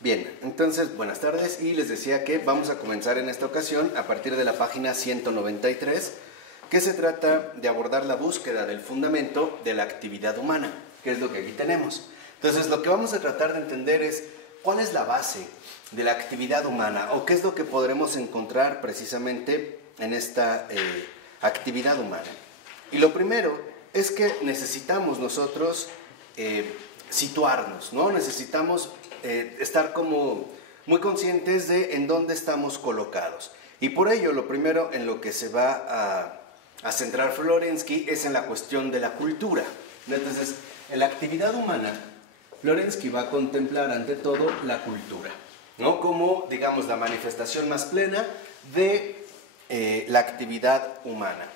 Bien, entonces buenas tardes y les decía que vamos a comenzar en esta ocasión a partir de la página 193, que se trata de abordar la búsqueda del fundamento de la actividad humana, que es lo que aquí tenemos. Entonces lo que vamos a tratar de entender es cuál es la base de la actividad humana o qué es lo que podremos encontrar precisamente en esta actividad humana. Y lo primero es que necesitamos nosotros situarnos, ¿no? Necesitamos estar como muy conscientes de en dónde estamos colocados. Y por ello, lo primero en lo que se va a centrar Florensky es en la cuestión de la cultura. Entonces, en la actividad humana, Florensky va a contemplar ante todo la cultura, ¿no? Como, digamos, la manifestación más plena de la actividad humana.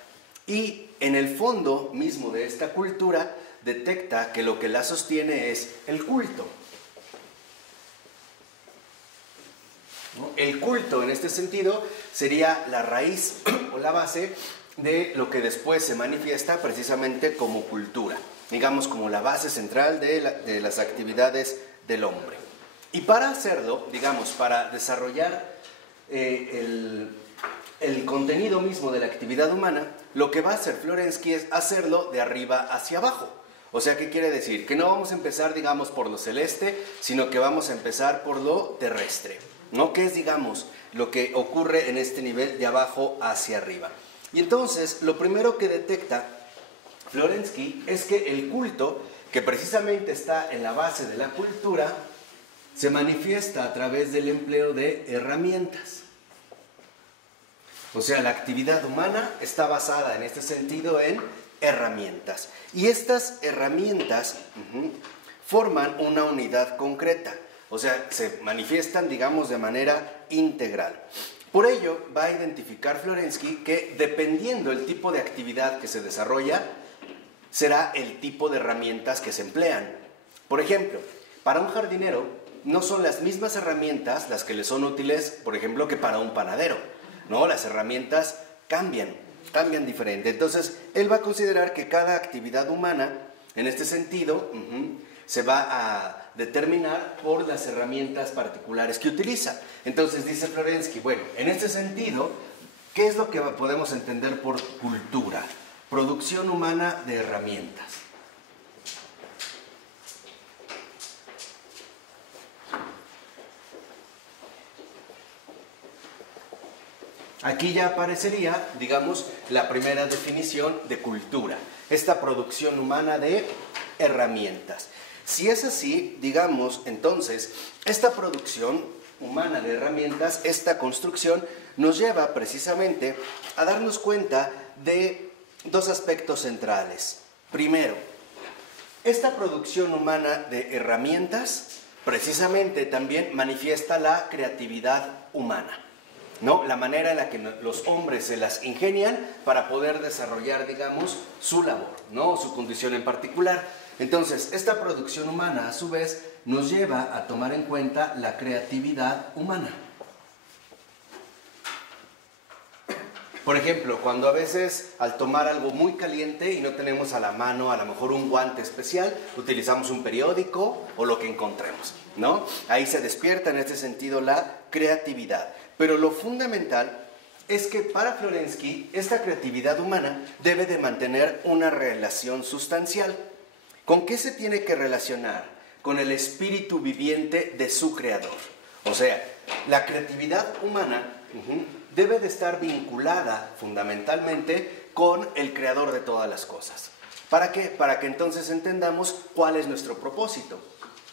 Y en el fondo mismo de esta cultura detecta que lo que la sostiene es el culto. El culto, en este sentido, sería la raíz o la base de lo que después se manifiesta precisamente como cultura, digamos como la base central de las actividades del hombre. Y para hacerlo, digamos, para desarrollar el contenido mismo de la actividad humana, lo que va a hacer Florensky es hacerlo de arriba hacia abajo. O sea, ¿qué quiere decir? Que no vamos a empezar, digamos, por lo celeste, sino que vamos a empezar por lo terrestre, ¿no? Que es, digamos, lo que ocurre en este nivel de abajo hacia arriba. Y entonces, lo primero que detecta Florensky es que el culto, que precisamente está en la base de la cultura, se manifiesta a través del empleo de herramientas. O sea, la actividad humana está basada en este sentido en herramientas. Y estas herramientas forman una unidad concreta. O sea, se manifiestan, digamos, de manera integral. Por ello, va a identificar Florensky que dependiendo del tipo de actividad que se desarrolla, será el tipo de herramientas que se emplean. Por ejemplo, para un jardinero no son las mismas herramientas las que le son útiles, por ejemplo, que para un panadero, ¿no? Las herramientas cambian diferente. Entonces, él va a considerar que cada actividad humana, en este sentido, se va a determinar por las herramientas particulares que utiliza. Entonces, dice Florensky, bueno, en este sentido, ¿qué es lo que podemos entender por cultura? Producción humana de herramientas. Aquí ya aparecería, digamos, la primera definición de cultura, esta producción humana de herramientas. Si es así, digamos, entonces, esta producción humana de herramientas, esta construcción, nos lleva precisamente a darnos cuenta de dos aspectos centrales. Primero, esta producción humana de herramientas precisamente también manifiesta la creatividad humana, ¿no? La manera en la que los hombres se las ingenian para poder desarrollar, digamos, su labor, ¿no? Su condición en particular. Entonces, esta producción humana, a su vez, nos lleva a tomar en cuenta la creatividad humana. Por ejemplo, cuando a veces al tomar algo muy caliente y no tenemos a la mano a lo mejor un guante especial, utilizamos un periódico o lo que encontremos, ¿no? Ahí se despierta en este sentido la creatividad. Pero lo fundamental es que para Florensky esta creatividad humana debe de mantener una relación sustancial. ¿Con qué se tiene que relacionar? Con el espíritu viviente de su creador. O sea, la creatividad humana debe de estar vinculada fundamentalmente con el creador de todas las cosas. ¿Para qué? Para que entonces entendamos cuál es nuestro propósito.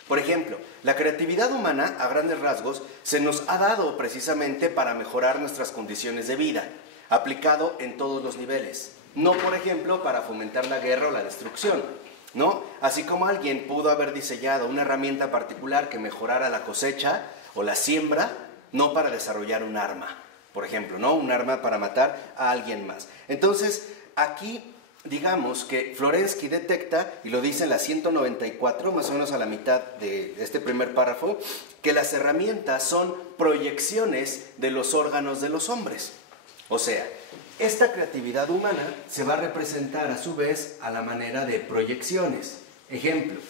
Por ejemplo, la creatividad humana, a grandes rasgos, se nos ha dado precisamente para mejorar nuestras condiciones de vida, aplicado en todos los niveles. No, por ejemplo, para fomentar la guerra o la destrucción, ¿no? Así como alguien pudo haber diseñado una herramienta particular que mejorara la cosecha o la siembra, no para desarrollar un arma, por ejemplo, ¿no? Un arma para matar a alguien más. Entonces, aquí digamos que Florensky detecta, y lo dice en la 194, más o menos a la mitad de este primer párrafo, que las herramientas son proyecciones de los órganos de los hombres. O sea, esta creatividad humana se va a representar a su vez a la manera de proyecciones. Ejemplo,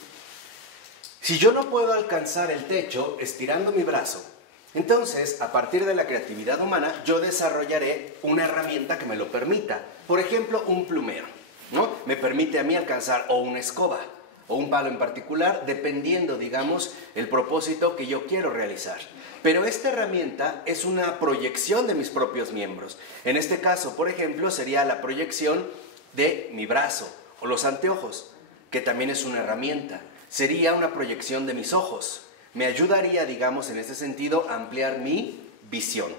Si yo no puedo alcanzar el techo estirando mi brazo, entonces, a partir de la creatividad humana, yo desarrollaré una herramienta que me lo permita. Por ejemplo, un plumero, ¿no? Me permite a mí alcanzar o una escoba o un palo en particular, dependiendo, digamos, el propósito que yo quiero realizar. Pero esta herramienta es una proyección de mis propios miembros. En este caso, por ejemplo, sería la proyección de mi brazo o los anteojos, que también es una herramienta. Sería una proyección de mis ojos. Me ayudaría, digamos, en ese sentido, a ampliar mi visión,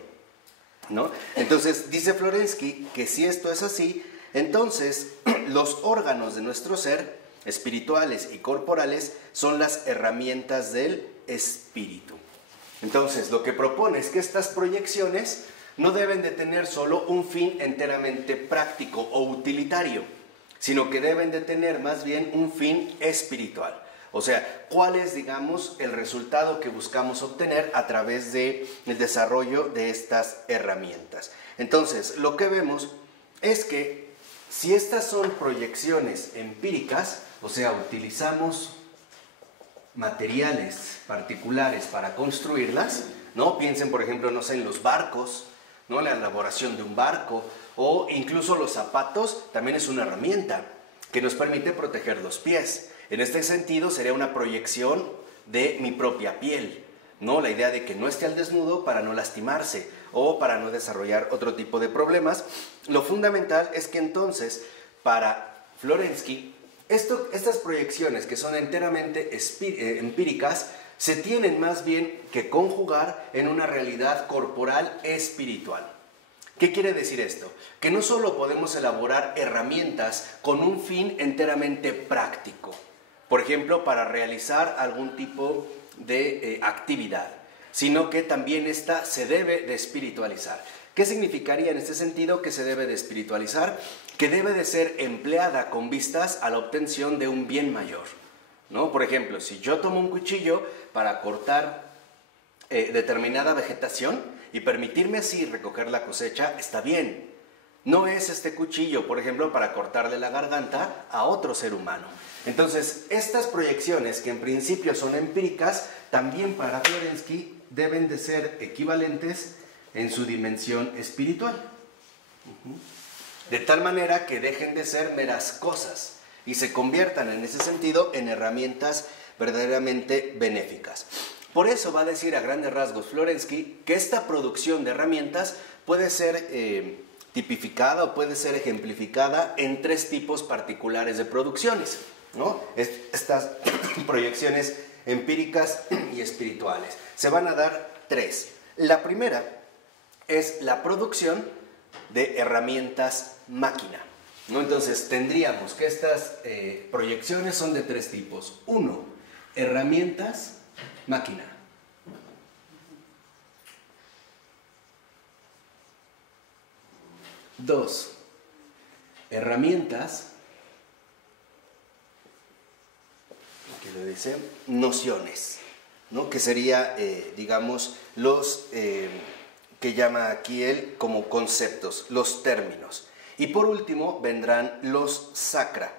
¿no? Entonces, dice Florensky que si esto es así, entonces los órganos de nuestro ser, espirituales y corporales, son las herramientas del espíritu. Entonces, lo que propone es que estas proyecciones no deben de tener solo un fin enteramente práctico o utilitario, sino que deben de tener más bien un fin espiritual. O sea, ¿cuál es, digamos, el resultado que buscamos obtener a través del desarrollo de estas herramientas? Entonces, lo que vemos es que si estas son proyecciones empíricas, o sea, utilizamos materiales particulares para construirlas, ¿no? Piensen, por ejemplo, no sé, en los barcos, ¿no? La elaboración de un barco, o incluso los zapatos también es una herramienta que nos permite proteger los pies. En este sentido, sería una proyección de mi propia piel, ¿no? La idea de que no esté al desnudo para no lastimarse o para no desarrollar otro tipo de problemas. Lo fundamental es que entonces, para Florensky, estas proyecciones que son enteramente empíricas, se tienen más bien que conjugar en una realidad corporal espiritual. ¿Qué quiere decir esto? Que no solo podemos elaborar herramientas con un fin enteramente práctico, por ejemplo, para realizar algún tipo de actividad, sino que también esta se debe de espiritualizar. ¿Qué significaría en este sentido que se debe de espiritualizar? Que debe de ser empleada con vistas a la obtención de un bien mayor, ¿no? Por ejemplo, si yo tomo un cuchillo para cortar determinada vegetación y permitirme así recoger la cosecha, está bien. No es este cuchillo, por ejemplo, para cortarle la garganta a otro ser humano. Entonces, estas proyecciones, que en principio son empíricas, también para Florensky deben de ser equivalentes en su dimensión espiritual. De tal manera que dejen de ser meras cosas y se conviertan en ese sentido en herramientas verdaderamente benéficas. Por eso va a decir a grandes rasgos Florensky que esta producción de herramientas puede ser tipificada o puede ser ejemplificada en tres tipos particulares de producciones, ¿no? Estas proyecciones empíricas y espirituales. Se van a dar tres. La primera es la producción de herramientas máquina, ¿no? Entonces tendríamos que estas proyecciones son de tres tipos. Uno, herramientas máquina. Dos, herramientas, que le dice, nociones, ¿no? Que sería, digamos, los que llama aquí él como conceptos, los términos. Y por último vendrán los sacra.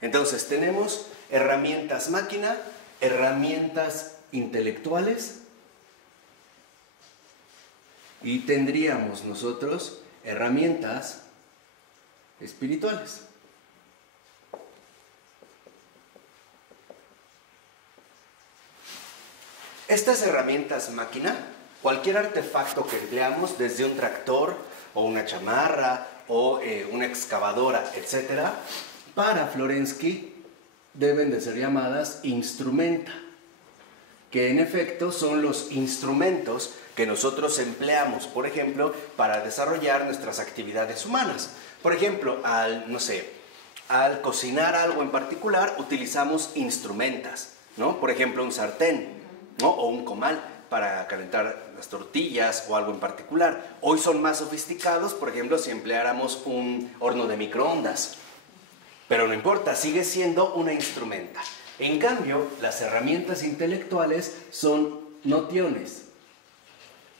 Entonces tenemos herramientas máquina, herramientas intelectuales y tendríamos nosotros herramientas espirituales. Estas herramientas máquina, cualquier artefacto que empleamos, desde un tractor o una chamarra o una excavadora, etc., para Florensky deben de ser llamadas instrumenta, que en efecto son los instrumentos que nosotros empleamos, por ejemplo, para desarrollar nuestras actividades humanas. Por ejemplo, al cocinar algo en particular, utilizamos instrumentas, ¿no? Por ejemplo, un sartén, ¿no? O un comal para calentar las tortillas o algo en particular. Hoy son más sofisticados, por ejemplo, si empleáramos un horno de microondas. Pero no importa, sigue siendo una instrumenta. En cambio, las herramientas intelectuales son nociones,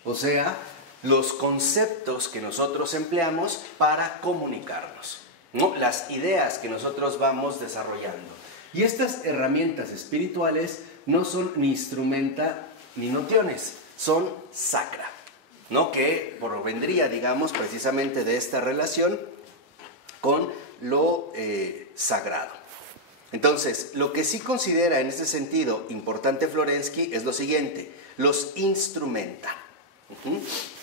o sea, los conceptos que nosotros empleamos para comunicarnos, ¿no? Las ideas que nosotros vamos desarrollando. Y estas herramientas espirituales no son ni instrumenta ni nociones, son sacra, ¿no? Que provendría, digamos, precisamente de esta relación con lo sagrado. Entonces, lo que sí considera en este sentido importante Florensky es lo siguiente: los instrumenta.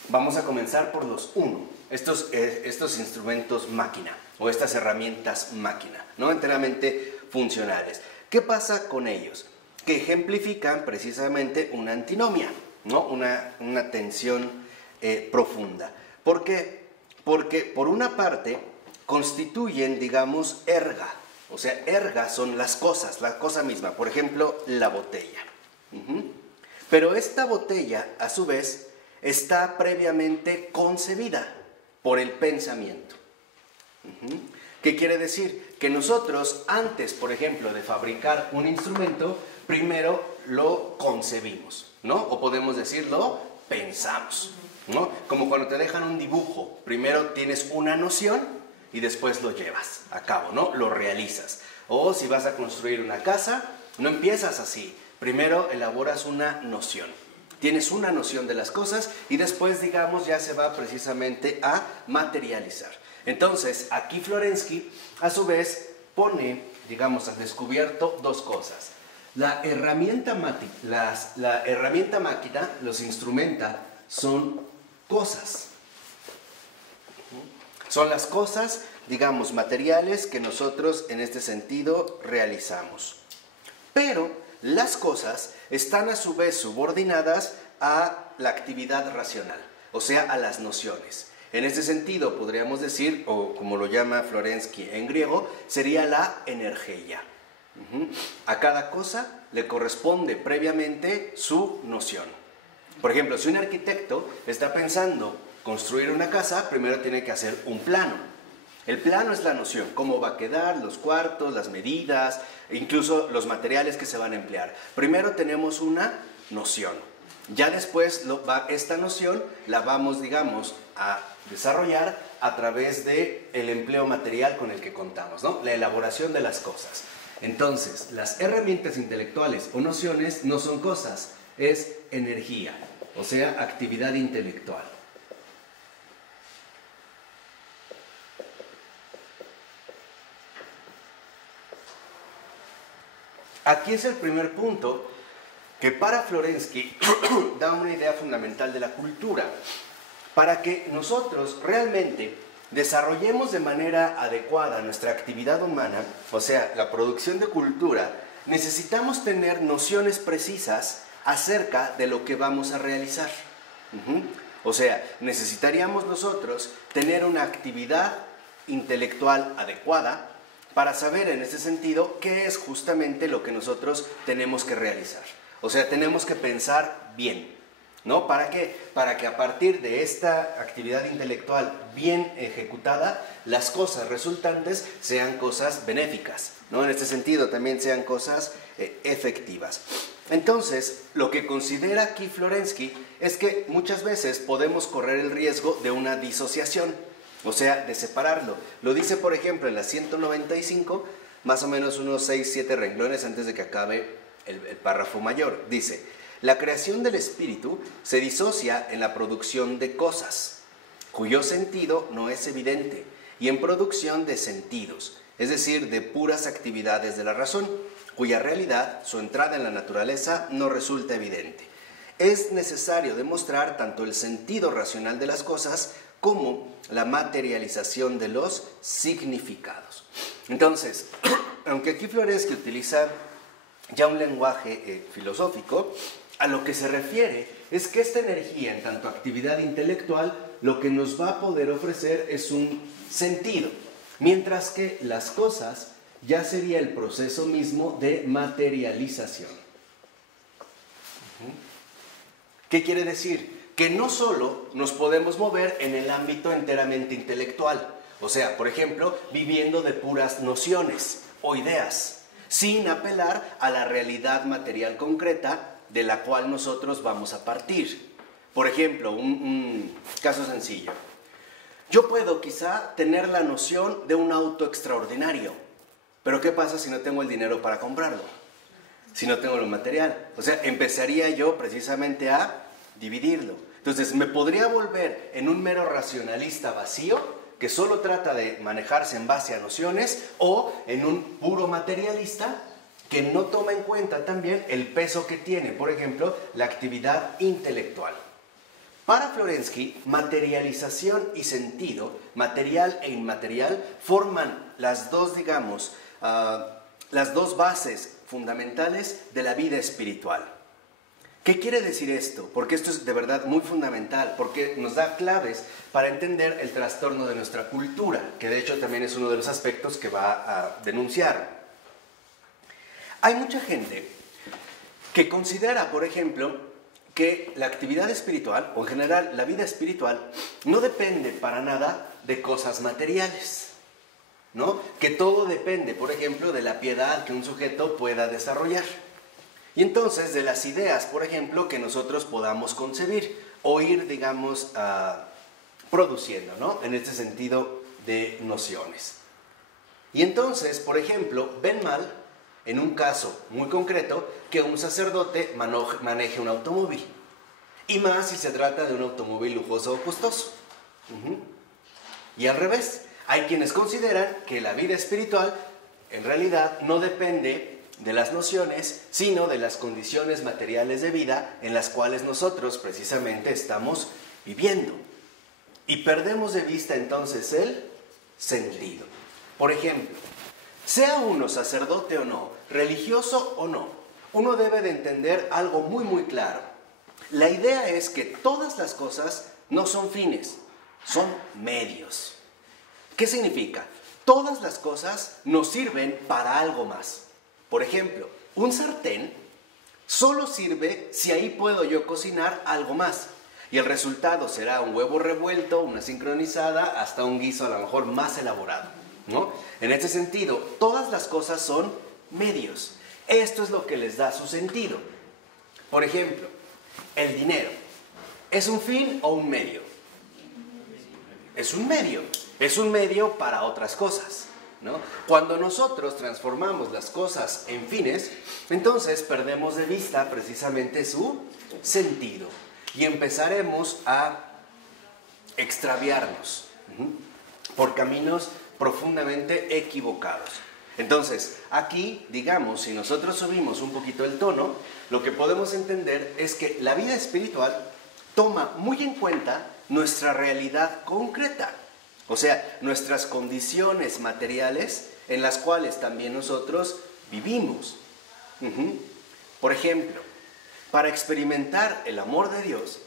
Vamos a comenzar por los uno, estos instrumentos máquina o estas herramientas máquina, ¿no? Enteramente funcionales. ¿Qué pasa con ellos? Que ejemplifican precisamente una antinomia, ¿no? Una tensión profunda. ¿Por qué? Porque por una parte constituyen, digamos, erga. O sea, erga son las cosas, la cosa misma. Por ejemplo, la botella. Pero esta botella, a su vez, está previamente concebida por el pensamiento. ¿Qué quiere decir? Que nosotros, antes, por ejemplo, de fabricar un instrumento, primero lo concebimos, ¿no? O podemos decirlo, pensamos, ¿no? Como cuando te dejan un dibujo, primero tienes una noción y después lo llevas a cabo, ¿no? Lo realizas. O si vas a construir una casa, no empiezas así. Primero elaboras una noción. Tienes una noción de las cosas y después, digamos, ya se va precisamente a materializar. Entonces, aquí Florensky, a su vez, pone, digamos, al descubierto dos cosas. La herramienta máquina, los instrumenta, son cosas. Son las cosas, digamos, materiales que nosotros en este sentido realizamos. Pero las cosas están a su vez subordinadas a la actividad racional, o sea, a las nociones. En este sentido, podríamos decir, o como lo llama Florensky en griego, sería la energía. A cada cosa le corresponde previamente su noción. Por ejemplo, si un arquitecto está pensando construir una casa, primero tiene que hacer un plano. El plano es la noción, cómo va a quedar, los cuartos, las medidas, incluso los materiales que se van a emplear. Primero tenemos una noción. Ya después esta noción la vamos, digamos, a desarrollar a través del empleo material con el que contamos, ¿no? La elaboración de las cosas. Entonces, las herramientas intelectuales o nociones no son cosas, es energía, o sea, actividad intelectual. Aquí es el primer punto que para Florensky da una idea fundamental de la cultura. Para que nosotros realmente desarrollemos de manera adecuada nuestra actividad humana, o sea, la producción de cultura, necesitamos tener nociones precisas acerca de lo que vamos a realizar. O sea, necesitaríamos nosotros tener una actividad intelectual adecuada para saber en ese sentido qué es justamente lo que nosotros tenemos que realizar. O sea, tenemos que pensar bien, ¿no? ¿Para qué? Para que a partir de esta actividad intelectual bien ejecutada, las cosas resultantes sean cosas benéficas, ¿no? En este sentido también sean cosas efectivas. Entonces, lo que considera aquí Florensky es que muchas veces podemos correr el riesgo de una disociación, o sea, de separarlo. Lo dice, por ejemplo, en la 195, más o menos unos 6-7 renglones antes de que acabe el párrafo mayor. Dice: la creación del espíritu se disocia en la producción de cosas, cuyo sentido no es evidente, y en producción de sentidos, es decir, de puras actividades de la razón, cuya realidad, su entrada en la naturaleza, no resulta evidente. Es necesario demostrar tanto el sentido racional de las cosas como la materialización de los significados. Entonces, aunque aquí Florensky utiliza ya un lenguaje filosófico, a lo que se refiere es que esta energía, en tanto actividad intelectual, lo que nos va a poder ofrecer es un sentido, mientras que las cosas ya sería el proceso mismo de materialización. ¿Qué quiere decir? Que no solo nos podemos mover en el ámbito enteramente intelectual, o sea, por ejemplo, viviendo de puras nociones o ideas, sin apelar a la realidad material concreta de la cual nosotros vamos a partir. Por ejemplo, un caso sencillo. Yo puedo quizá tener la noción de un auto extraordinario, Pero ¿qué pasa si no tengo el dinero para comprarlo? Si no tengo lo material. O sea, empezaría yo precisamente a dividirlo. Entonces, me podría volver en un mero racionalista vacío que solo trata de manejarse en base a nociones, o en un puro materialista que no toma en cuenta también el peso que tiene, por ejemplo, la actividad intelectual. Para Florensky, materialización y sentido, material e inmaterial, forman las dos, digamos, las dos bases fundamentales de la vida espiritual. ¿Qué quiere decir esto? Porque esto es de verdad muy fundamental, porque nos da claves para entender el trastorno de nuestra cultura, que de hecho también es uno de los aspectos que va a denunciar. Hay mucha gente que considera, por ejemplo, que la actividad espiritual, o en general la vida espiritual, no depende para nada de cosas materiales, ¿no? Que todo depende, por ejemplo, de la piedad que un sujeto pueda desarrollar. Y entonces de las ideas, por ejemplo, que nosotros podamos concebir o ir, digamos, produciendo, ¿no? En este sentido de nociones. Y entonces, por ejemplo, ven mal, en un caso muy concreto, que un sacerdote maneje un automóvil. Y más si se trata de un automóvil lujoso o costoso. Y al revés, hay quienes consideran que la vida espiritual en realidad no depende de las nociones, sino de las condiciones materiales de vida en las cuales nosotros precisamente estamos viviendo. Y perdemos de vista entonces el sentido. Por ejemplo, sea uno sacerdote o no, religioso o no, uno debe de entender algo muy muy claro. La idea es que todas las cosas no son fines, son medios. ¿Qué significa? Todas las cosas nos sirven para algo más. Por ejemplo, un sartén solo sirve si ahí puedo yo cocinar algo más. Y el resultado será un huevo revuelto, una sincronizada, hasta un guiso a lo mejor más elaborado, ¿no? En este sentido, todas las cosas son medios. Esto es lo que les da su sentido. Por ejemplo, el dinero. ¿Es un fin o un medio? Es un medio. Es un medio para otras cosas, ¿no? Cuando nosotros transformamos las cosas en fines, entonces perdemos de vista precisamente su sentido y empezaremos a extraviarnos por caminos profundamente equivocados. Entonces, aquí, digamos, si nosotros subimos un poquito el tono, lo que podemos entender es que la vida espiritual toma muy en cuenta nuestra realidad concreta. O sea, nuestras condiciones materiales en las cuales también nosotros vivimos. Por ejemplo, para experimentar el amor de Dios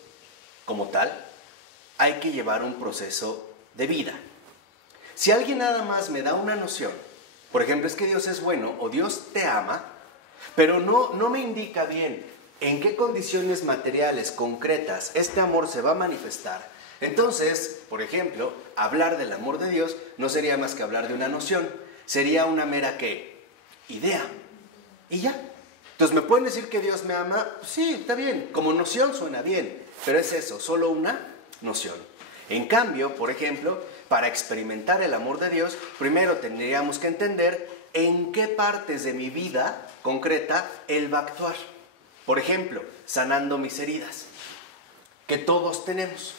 como tal, hay que llevar un proceso de vida. Si alguien nada más me da una noción, por ejemplo, es que Dios es bueno o Dios te ama, pero no me indica bien en qué condiciones materiales concretas este amor se va a manifestar, entonces, por ejemplo, hablar del amor de Dios no sería más que hablar de una noción, sería una mera ¿qué? Idea. Y ya. Entonces, ¿me pueden decir que Dios me ama? Sí, está bien, como noción suena bien, pero es eso, solo una noción. En cambio, por ejemplo, para experimentar el amor de Dios, primero tendríamos que entender en qué partes de mi vida concreta Él va a actuar. Por ejemplo, sanando mis heridas, que todos tenemos.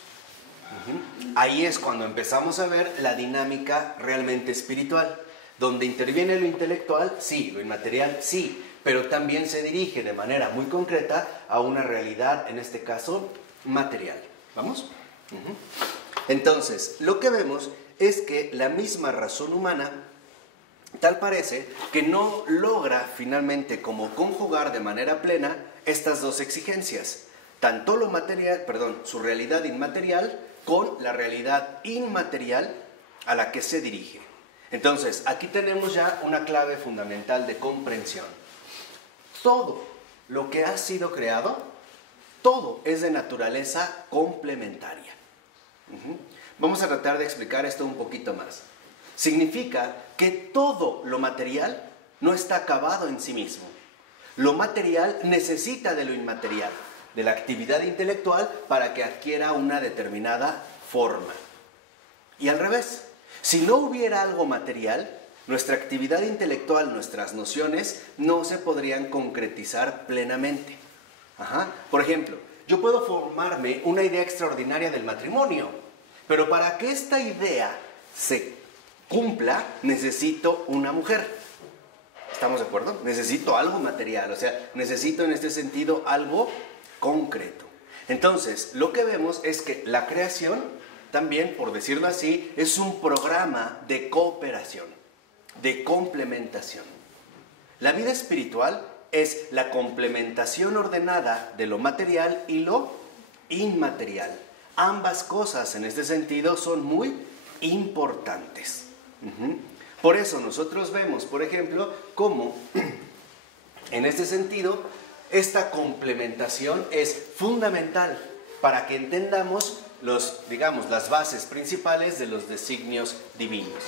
Ahí es cuando empezamos a ver la dinámica realmente espiritual, donde interviene lo intelectual, sí, lo inmaterial, sí, pero también se dirige de manera muy concreta a una realidad, en este caso, material. ¿Vamos? Entonces, lo que vemos es que la misma razón humana, tal parece que no logra finalmente como conjugar de manera plena estas dos exigencias, tanto lo material, su realidad inmaterial con la realidad inmaterial a la que se dirige. Entonces, aquí tenemos ya una clave fundamental de comprensión. Todo lo que ha sido creado, todo es de naturaleza complementaria. Vamos a tratar de explicar esto un poquito más. Significa que todo lo material no está acabado en sí mismo. Lo material necesita de lo inmaterial, de la actividad intelectual para que adquiera una determinada forma. Y al revés, si no hubiera algo material, nuestra actividad intelectual, nuestras nociones, no se podrían concretizar plenamente. Por ejemplo, yo puedo formarme una idea extraordinaria del matrimonio, pero para que esta idea se cumpla, necesito una mujer. ¿Estamos de acuerdo? Necesito algo material, o sea, necesito en este sentido algo concreto. Entonces, lo que vemos es que la creación, también, por decirlo así, es un programa de cooperación, de complementación. La vida espiritual es la complementación ordenada de lo material y lo inmaterial. Ambas cosas, en este sentido, son muy importantes. Por eso nosotros vemos, por ejemplo, cómo, en este sentido, esta complementación es fundamental para que entendamos las bases principales de los designios divinos.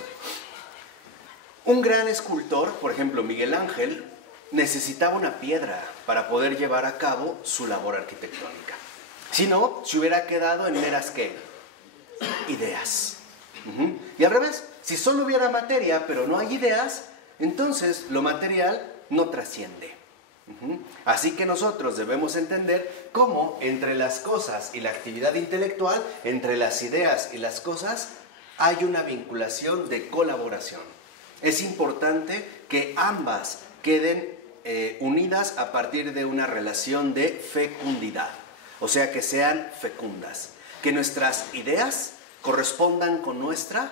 Un gran escultor, por ejemplo Miguel Ángel, necesitaba una piedra para poder llevar a cabo su labor arquitectónica. Si no, se hubiera quedado en meras ¿qué? Ideas. Y al revés, si solo hubiera materia pero no hay ideas, entonces lo material no trasciende. Así que nosotros debemos entender cómo entre las cosas y la actividad intelectual, entre las ideas y las cosas, hay una vinculación de colaboración. Es importante que ambas queden unidas a partir de una relación de fecundidad, o sea, que sean fecundas, que nuestras ideas correspondan con nuestra...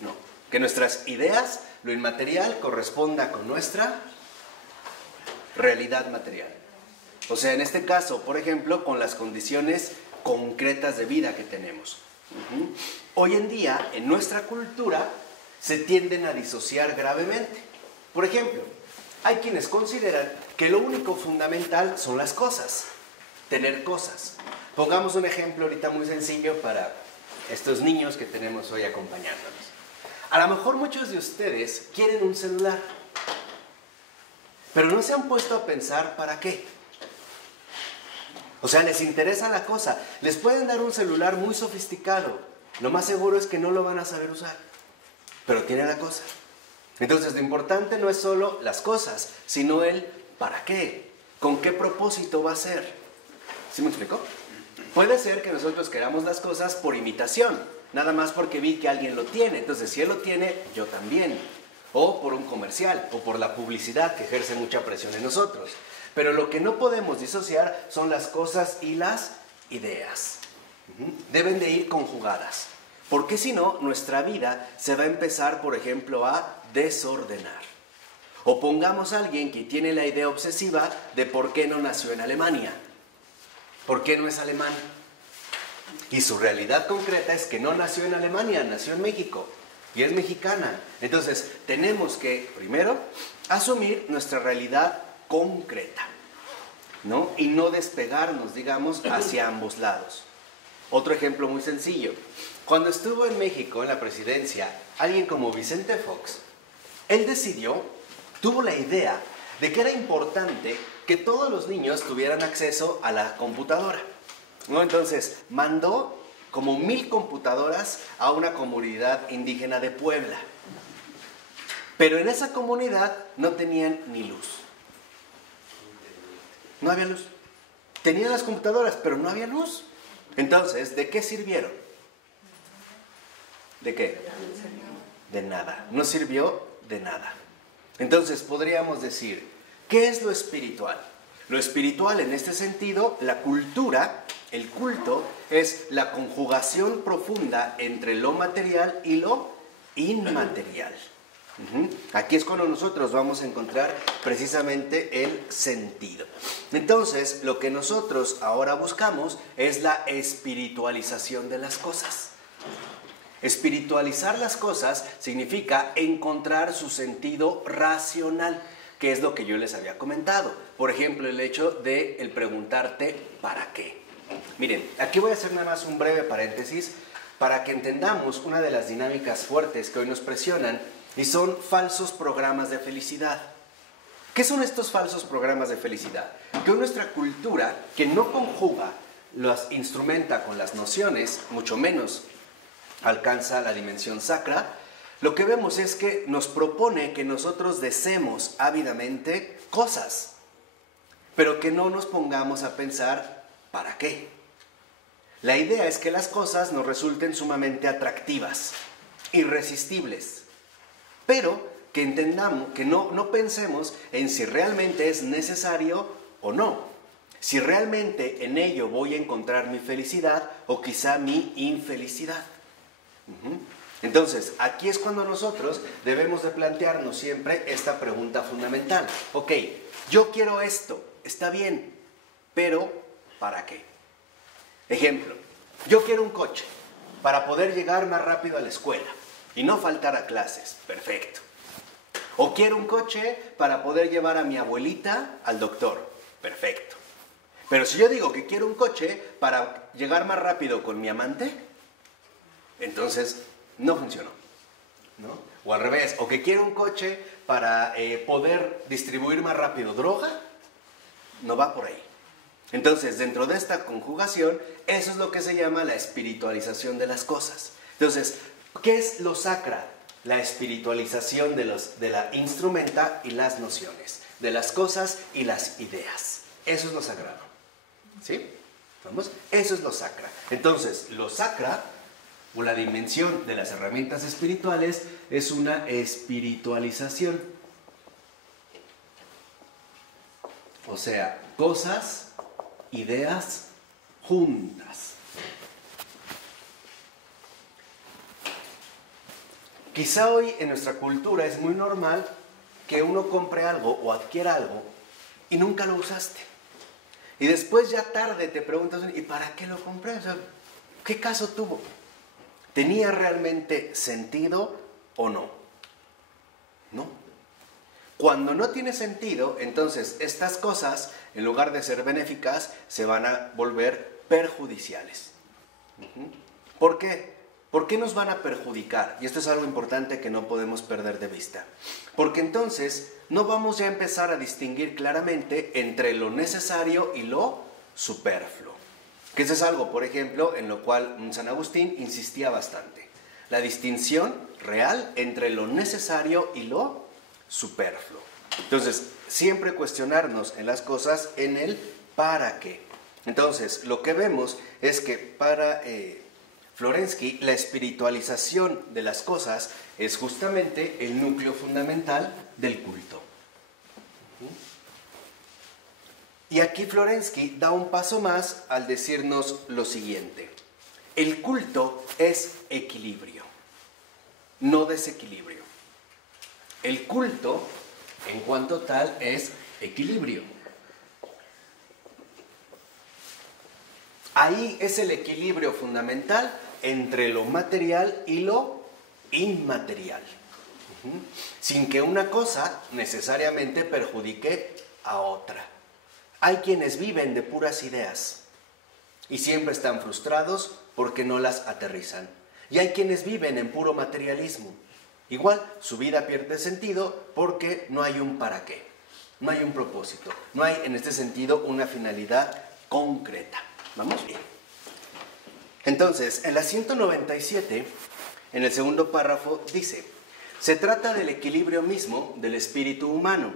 No, que nuestras ideas, lo inmaterial, corresponda con nuestra realidad material. O sea, en este caso, por ejemplo, con las condiciones concretas de vida que tenemos. Hoy en día, en nuestra cultura, se tienden a disociar gravemente. Por ejemplo, hay quienes consideran que lo único fundamental son las cosas, tener cosas. Pongamos un ejemplo ahorita muy sencillo para estos niños que tenemos hoy acompañándonos. A lo mejor muchos de ustedes quieren un celular, pero no se han puesto a pensar para qué. O sea, les interesa la cosa. Les pueden dar un celular muy sofisticado. Lo más seguro es que no lo van a saber usar, pero tiene la cosa. Entonces, lo importante no es solo las cosas, sino el para qué, con qué propósito va a ser. ¿Sí me explico? Puede ser que nosotros queramos las cosas por imitación, nada más porque vi que alguien lo tiene. Entonces, si él lo tiene, yo también. O por un comercial, o por la publicidad que ejerce mucha presión en nosotros. Pero lo que no podemos disociar son las cosas y las ideas. Deben de ir conjugadas. Porque si no, nuestra vida se va a empezar, por ejemplo, a desordenar. O pongamos a alguien que tiene la idea obsesiva de por qué no nació en Alemania. ¿Por qué no es alemán? Y su realidad concreta es que no nació en Alemania, nació en México. Y es mexicana. Entonces, tenemos que, primero, asumir nuestra realidad concreta, ¿no? Y no despegarnos, digamos, hacia ambos lados. Otro ejemplo muy sencillo. Cuando estuvo en México, en la presidencia, alguien como Vicente Fox, él tuvo la idea de que era importante que todos los niños tuvieran acceso a la computadora, ¿no? Entonces, mandó como 1000 computadoras a una comunidad indígena de Puebla. Pero en esa comunidad no tenían ni luz. No había luz. Tenían las computadoras, pero no había luz. Entonces, ¿de qué sirvieron? ¿De qué? De nada. No sirvió de nada. Entonces, podríamos decir, ¿qué es lo espiritual? Lo espiritual, en este sentido, la cultura, el culto, es la conjugación profunda entre lo material y lo inmaterial. Aquí es cuando nosotros vamos a encontrar precisamente el sentido. Entonces, lo que nosotros ahora buscamos es la espiritualización de las cosas. Espiritualizar las cosas significa encontrar su sentido racional, que es lo que yo les había comentado. Por ejemplo, el hecho de el preguntarte ¿para qué? Miren, aquí voy a hacer nada más un breve paréntesis para que entendamos una de las dinámicas fuertes que hoy nos presionan, y son falsos programas de felicidad. ¿Qué son estos falsos programas de felicidad? Que nuestra cultura, que no conjuga, los instrumenta con las nociones, mucho menos alcanza la dimensión sacra, lo que vemos es que nos propone que nosotros deseemos ávidamente cosas, pero que no nos pongamos a pensar ¿para qué? La idea es que las cosas nos resulten sumamente atractivas, irresistibles, pero que entendamos, que no pensemos en si realmente es necesario o no, si realmente en ello voy a encontrar mi felicidad o quizá mi infelicidad. Entonces, aquí es cuando nosotros debemos de plantearnos siempre esta pregunta fundamental. Ok, yo quiero esto, está bien, pero ¿para qué? Ejemplo, yo quiero un coche para poder llegar más rápido a la escuela y no faltar a clases, perfecto. O quiero un coche para poder llevar a mi abuelita al doctor, perfecto. Pero si yo digo que quiero un coche para llegar más rápido con mi amante, entonces no funcionó, ¿no? O al revés, o que quiero un coche para poder distribuir más rápido droga, no va por ahí. Entonces, dentro de esta conjugación, eso es lo que se llama la espiritualización de las cosas. Entonces, ¿qué es lo sacra? La espiritualización de la instrumenta y las nociones, de las cosas y las ideas. Eso es lo sagrado. ¿Sí? ¿Vamos? Eso es lo sacra. Entonces, lo sacra, o la dimensión de las herramientas espirituales, es una espiritualización. O sea, cosas, ideas juntas. Quizá hoy en nuestra cultura es muy normal que uno compre algo o adquiera algo y nunca lo usaste. Y después ya tarde te preguntas, ¿y para qué lo compré? O sea, ¿qué caso tuvo? ¿Tenía realmente sentido o no? No. Cuando no tiene sentido, entonces estas cosas, en lugar de ser benéficas, se van a volver perjudiciales. ¿Por qué? ¿Por qué nos van a perjudicar? Y esto es algo importante que no podemos perder de vista. Porque entonces no vamos ya a empezar a distinguir claramente entre lo necesario y lo superfluo. Que eso es algo, por ejemplo, en lo cual San Agustín insistía bastante. La distinción real entre lo necesario y lo superfluo. Entonces, siempre cuestionarnos en las cosas en el para qué. Entonces, lo que vemos es que para Florensky, la espiritualización de las cosas es justamente el núcleo fundamental del culto. Y aquí Florensky da un paso más al decirnos lo siguiente. El culto es equilibrio, no desequilibrio. El culto, en cuanto tal, es equilibrio. Ahí es el equilibrio fundamental entre lo material y lo inmaterial, sin que una cosa necesariamente perjudique a otra. Hay quienes viven de puras ideas y siempre están frustrados porque no las aterrizan. Y hay quienes viven en puro materialismo. Igual, su vida pierde sentido porque no hay un para qué, no hay un propósito, no hay en este sentido una finalidad concreta. ¿Vamos bien? Entonces, en la 197, en el segundo párrafo, dice: se trata del equilibrio mismo del espíritu humano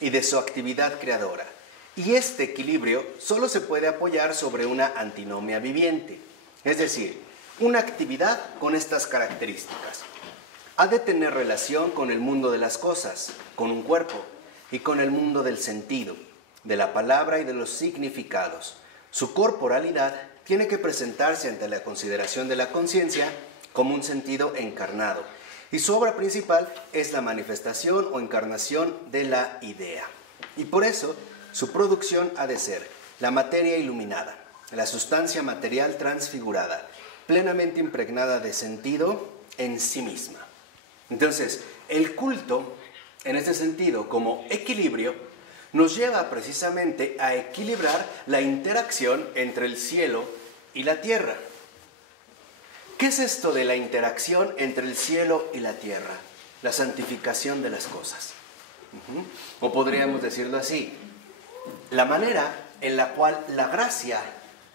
y de su actividad creadora. Y este equilibrio solo se puede apoyar sobre una antinomia viviente, es decir, una actividad con estas características. Ha de tener relación con el mundo de las cosas, con un cuerpo, y con el mundo del sentido, de la palabra y de los significados. Su corporalidad tiene que presentarse ante la consideración de la conciencia como un sentido encarnado, y su obra principal es la manifestación o encarnación de la idea. Y por eso, su producción ha de ser la materia iluminada, la sustancia material transfigurada, plenamente impregnada de sentido en sí misma. Entonces, el culto, en este sentido, como equilibrio, nos lleva precisamente a equilibrar la interacción entre el cielo y la tierra. ¿Qué es esto de la interacción entre el cielo y la tierra? La santificación de las cosas. O podríamos decirlo así, la manera en la cual la gracia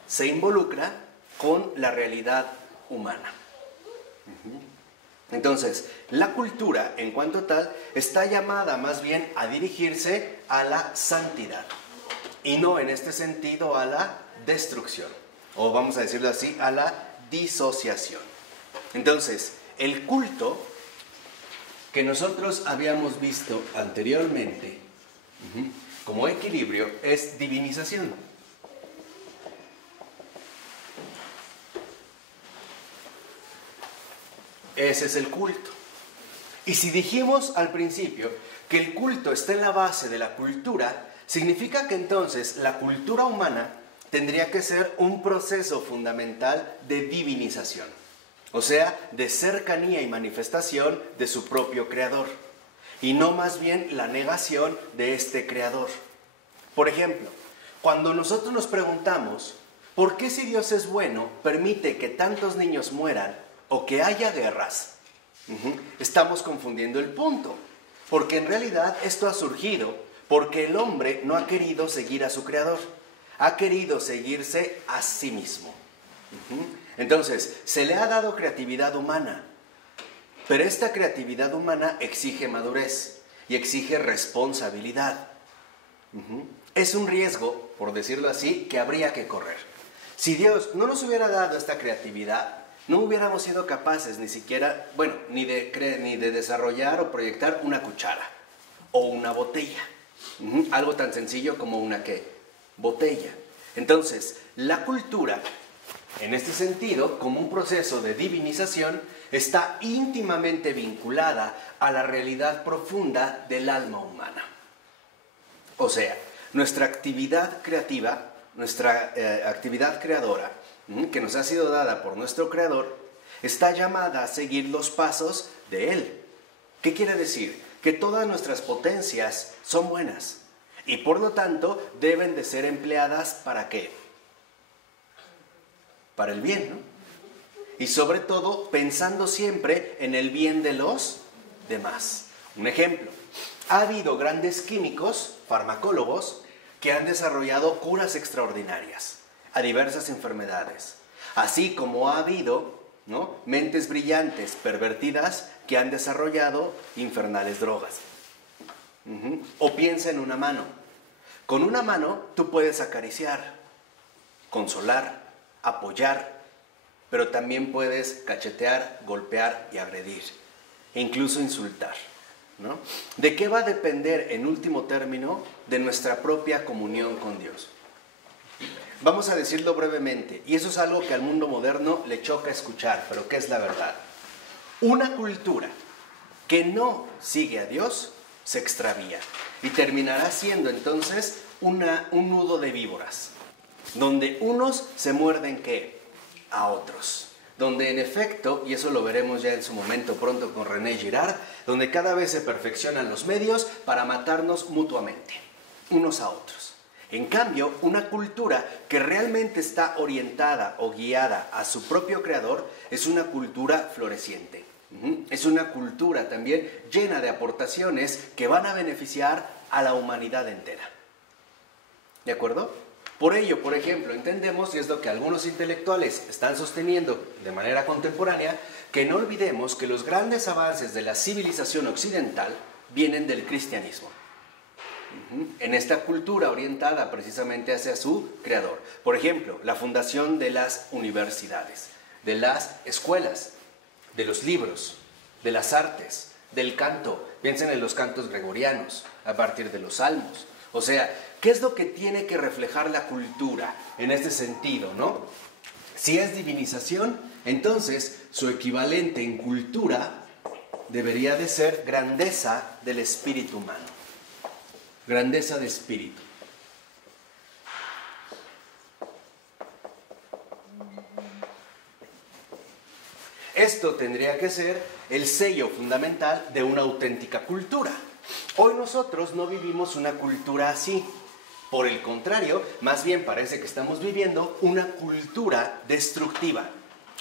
se involucra con la realidad humana. Entonces, la cultura, en cuanto tal, está llamada más bien a dirigirse a la santidad y no en este sentido a la destrucción, o vamos a decirlo así, a la disociación. Entonces, el culto que nosotros habíamos visto anteriormente como equilibrio es divinización. Ese es el culto. Y si dijimos al principio que el culto está en la base de la cultura, significa que entonces la cultura humana tendría que ser un proceso fundamental de divinización, o sea, de cercanía y manifestación de su propio creador, y no más bien la negación de este creador. Por ejemplo, cuando nosotros nos preguntamos, ¿por qué si Dios es bueno permite que tantos niños mueran o que haya guerras? Estamos confundiendo el punto, porque en realidad esto ha surgido porque el hombre no ha querido seguir a su creador, ha querido seguirse a sí mismo. Entonces, se le ha dado creatividad humana, pero esta creatividad humana exige madurez y exige responsabilidad. Es un riesgo, por decirlo así, que habría que correr. Si Dios no nos hubiera dado esta creatividad, no hubiéramos sido capaces ni siquiera, ni de desarrollar o proyectar una cuchara o una botella. Algo tan sencillo como una ¿qué? Botella. Entonces, la cultura, en este sentido, como un proceso de divinización, está íntimamente vinculada a la realidad profunda del alma humana. O sea, nuestra actividad creativa, nuestra actividad creadora, que nos ha sido dada por nuestro Creador, está llamada a seguir los pasos de Él. ¿Qué quiere decir? Que todas nuestras potencias son buenas y por lo tanto deben de ser empleadas ¿para qué? Para el bien, ¿no? Y sobre todo pensando siempre en el bien de los demás. Un ejemplo, ha habido grandes químicos, farmacólogos, que han desarrollado curas extraordinarias a diversas enfermedades, así como ha habido mentes brillantes, pervertidas, que han desarrollado infernales drogas. O piensa en una mano. Con una mano tú puedes acariciar, consolar, apoyar, pero también puedes cachetear, golpear y agredir, e incluso insultar, ¿no? ¿De qué va a depender en último término? De nuestra propia comunión con Dios. Vamos a decirlo brevemente, y eso es algo que al mundo moderno le choca escuchar, pero que es la verdad. Una cultura que no sigue a Dios se extravía y terminará siendo entonces un nudo de víboras, donde unos se muerden ¿qué? A otros. Donde en efecto, y eso lo veremos ya en su momento pronto con René Girard, donde cada vez se perfeccionan los medios para matarnos mutuamente, unos a otros. En cambio, una cultura que realmente está orientada o guiada a su propio creador es una cultura floreciente. Es una cultura también llena de aportaciones que van a beneficiar a la humanidad entera. ¿De acuerdo? Por ello, por ejemplo, entendemos, y es lo que algunos intelectuales están sosteniendo de manera contemporánea, que no olvidemos que los grandes avances de la civilización occidental vienen del cristianismo. En esta cultura orientada precisamente hacia su creador. Por ejemplo, la fundación de las universidades, de las escuelas, de los libros, de las artes, del canto. Piensen en los cantos gregorianos, a partir de los salmos. O sea, ¿qué es lo que tiene que reflejar la cultura en este sentido, no? Si es divinización, entonces su equivalente en cultura debería de ser grandeza del espíritu humano. Grandeza de espíritu. Esto tendría que ser el sello fundamental de una auténtica cultura. Hoy nosotros no vivimos una cultura así. Por el contrario, más bien parece que estamos viviendo una cultura destructiva,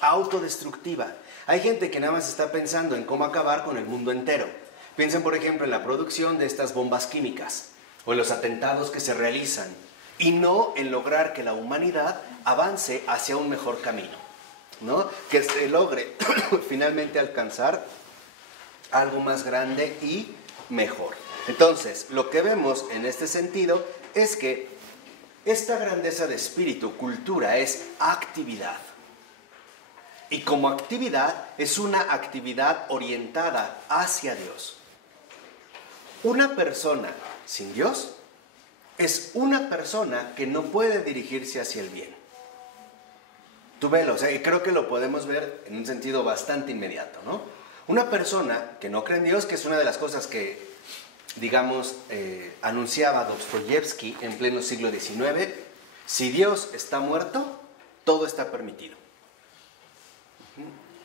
autodestructiva. Hay gente que nada más está pensando en cómo acabar con el mundo entero. Piensen, por ejemplo, en la producción de estas bombas químicas o en los atentados que se realizan y no en lograr que la humanidad avance hacia un mejor camino. ¿no? Que se logre finalmente alcanzar algo más grande y mejor. Entonces, lo que vemos en este sentido es que esta grandeza de espíritu, cultura, es actividad. Y como actividad, es una actividad orientada hacia Dios. Una persona sin Dios es una persona que no puede dirigirse hacia el bien. Tú velo, o sea, y creo que lo podemos ver en un sentido bastante inmediato, ¿no? Una persona que no cree en Dios, que es una de las cosas que, digamos, anunciaba Dostoyevsky en pleno siglo XIX, si Dios está muerto, todo está permitido.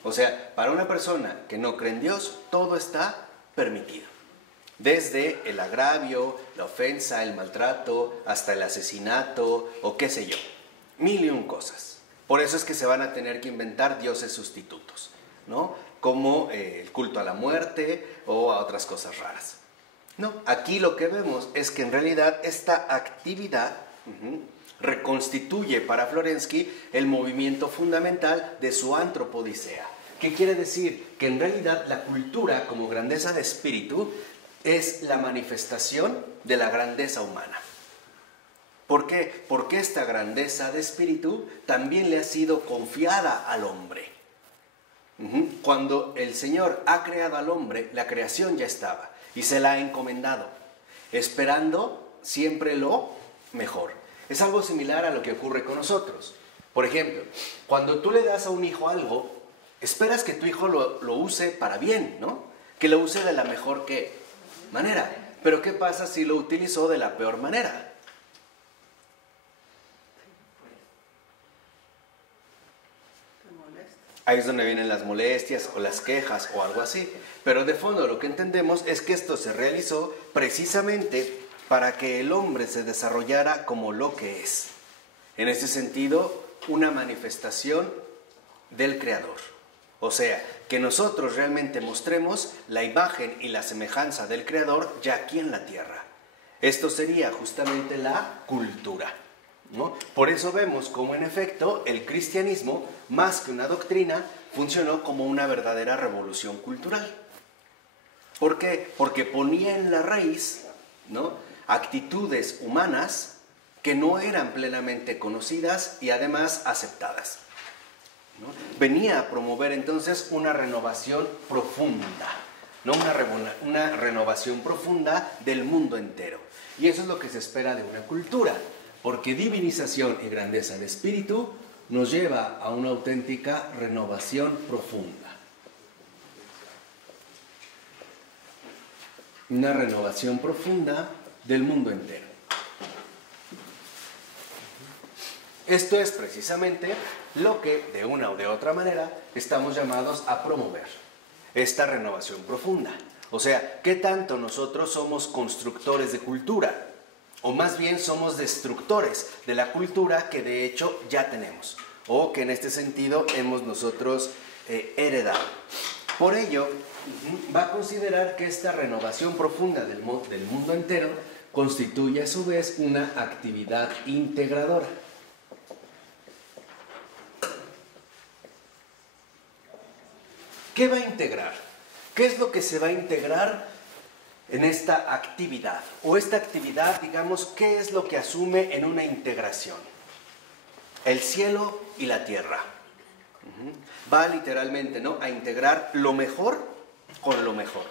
O sea, para una persona que no cree en Dios, todo está permitido. Desde el agravio, la ofensa, el maltrato, hasta el asesinato, o qué sé yo. 1001 cosas. Por eso es que se van a tener que inventar dioses sustitutos, ¿no? Como el culto a la muerte o a otras cosas raras. No, aquí lo que vemos es que en realidad esta actividad reconstituye para Florensky el movimiento fundamental de su antropodicea. ¿Qué quiere decir? Que en realidad la cultura como grandeza de espíritu es la manifestación de la grandeza humana. ¿Por qué? Porque esta grandeza de espíritu también le ha sido confiada al hombre. Cuando el Señor ha creado al hombre, la creación ya estaba y se la ha encomendado, esperando siempre lo mejor. Es algo similar a lo que ocurre con nosotros. Por ejemplo, cuando tú le das a un hijo algo, esperas que tu hijo lo use para bien, ¿no? Que lo use de la mejor manera. Pero ¿qué pasa si lo utilizó de la peor manera? Ahí es donde vienen las molestias o las quejas o algo así. Pero de fondo lo que entendemos es que esto se realizó precisamente para que el hombre se desarrollara como lo que es. En ese sentido, una manifestación del Creador. O sea, que nosotros realmente mostremos la imagen y la semejanza del Creador ya aquí en la tierra. Esto sería justamente la cultura, ¿no? Por eso vemos cómo en efecto el cristianismo, más que una doctrina, funcionó como una verdadera revolución cultural. ¿Por qué? Porque ponía en la raíz, ¿no?, actitudes humanas que no eran plenamente conocidas y además aceptadas, ¿no? Venía a promover entonces una renovación profunda, ¿no? Una renovación profunda del mundo entero. Y eso es lo que se espera de una cultura, porque divinización y grandeza de espíritu nos lleva a una auténtica renovación profunda. Una renovación profunda del mundo entero. Esto es precisamente lo que, de una o de otra manera, estamos llamados a promover. Esta renovación profunda. O sea, ¿qué tanto nosotros somos constructores de cultura? O más bien somos destructores de la cultura que de hecho ya tenemos. O que en este sentido hemos nosotros heredado. Por ello, va a considerar que esta renovación profunda del mundo entero constituye a su vez una actividad integradora. ¿Qué va a integrar? ¿Qué es lo que se va a integrar en esta actividad? O esta actividad, digamos, ¿qué es lo que asume en una integración? El cielo y la tierra. Va literalmente, ¿no?, a integrar lo mejor con lo mejor.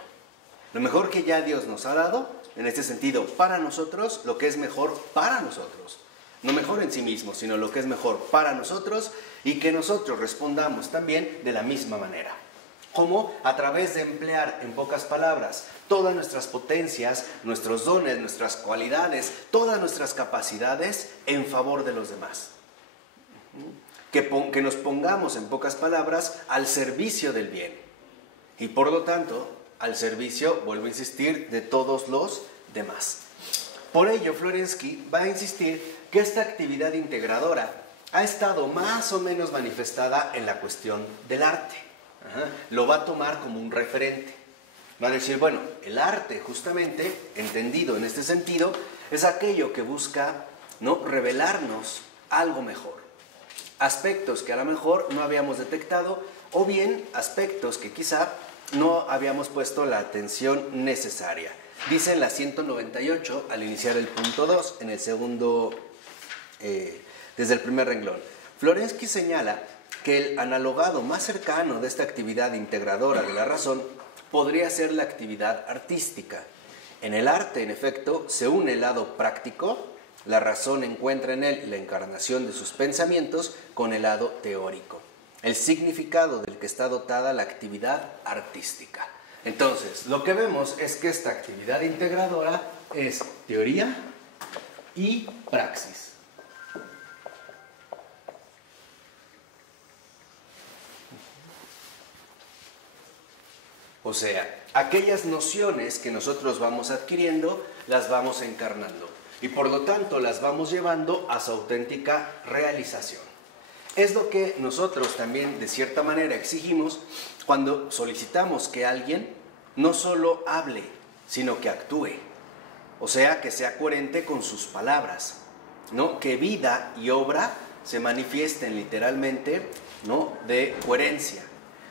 Lo mejor que ya Dios nos ha dado, en este sentido, para nosotros, lo que es mejor para nosotros. No mejor en sí mismo, sino lo que es mejor para nosotros y que nosotros respondamos también de la misma manera. Como a través de emplear, en pocas palabras, todas nuestras potencias, nuestros dones, nuestras cualidades, todas nuestras capacidades en favor de los demás. Que nos pongamos, en pocas palabras, al servicio del bien. Y por lo tanto, al servicio, vuelvo a insistir, de todos los demás. Por ello, Florensky va a insistir que esta actividad integradora ha estado más o menos manifestada en la cuestión del arte. Lo va a tomar como un referente. Va a decir, bueno, el arte justamente, entendido en este sentido, es aquello que busca, ¿no?, revelarnos algo mejor, aspectos que a lo mejor no habíamos detectado o bien aspectos que quizá no habíamos puesto la atención necesaria. Dice en la 198, al iniciar el punto 2, en el segundo, desde el primer renglón, Florensky señala que el analogado más cercano de esta actividad integradora de la razón podría ser la actividad artística. En el arte, en efecto, se une el lado práctico, la razón encuentra en él la encarnación de sus pensamientos con el lado teórico, el significado del que está dotada la actividad artística. Entonces, lo que vemos es que esta actividad integradora es teoría y praxis. O sea, aquellas nociones que nosotros vamos adquiriendo, las vamos encarnando y por lo tanto las vamos llevando a su auténtica realización. Es lo que nosotros también de cierta manera exigimos cuando solicitamos que alguien no solo hable, sino que actúe. O sea, que sea coherente con sus palabras, ¿no? Que vida y obra se manifiesten literalmente, ¿no? De coherencia.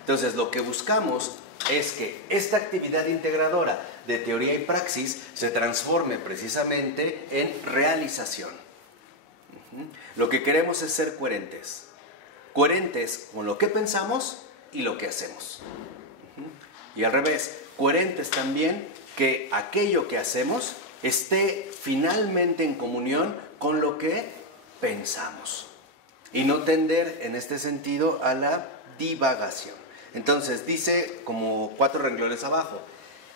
Entonces, lo que buscamos es que esta actividad integradora de teoría y praxis se transforme precisamente en realización. Lo que queremos es ser coherentes. Coherentes con lo que pensamos y lo que hacemos. Y al revés, coherentes también que aquello que hacemos esté finalmente en comunión con lo que pensamos. Y no tender en este sentido a la divagación. Entonces dice como 4 renglones abajo,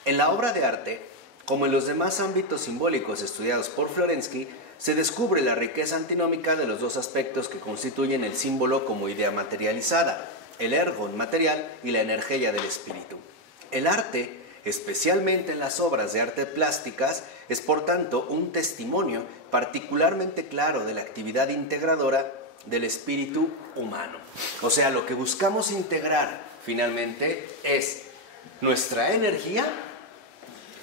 en la obra de arte, como en los demás ámbitos simbólicos estudiados por Florensky, se descubre la riqueza antinómica de los dos aspectos que constituyen el símbolo como idea materializada, el ergon material y la energía del espíritu. El arte, especialmente en las obras de arte plásticas, es por tanto un testimonio particularmente claro de la actividad integradora del espíritu humano. O sea, lo que buscamos integrar finalmente es nuestra energía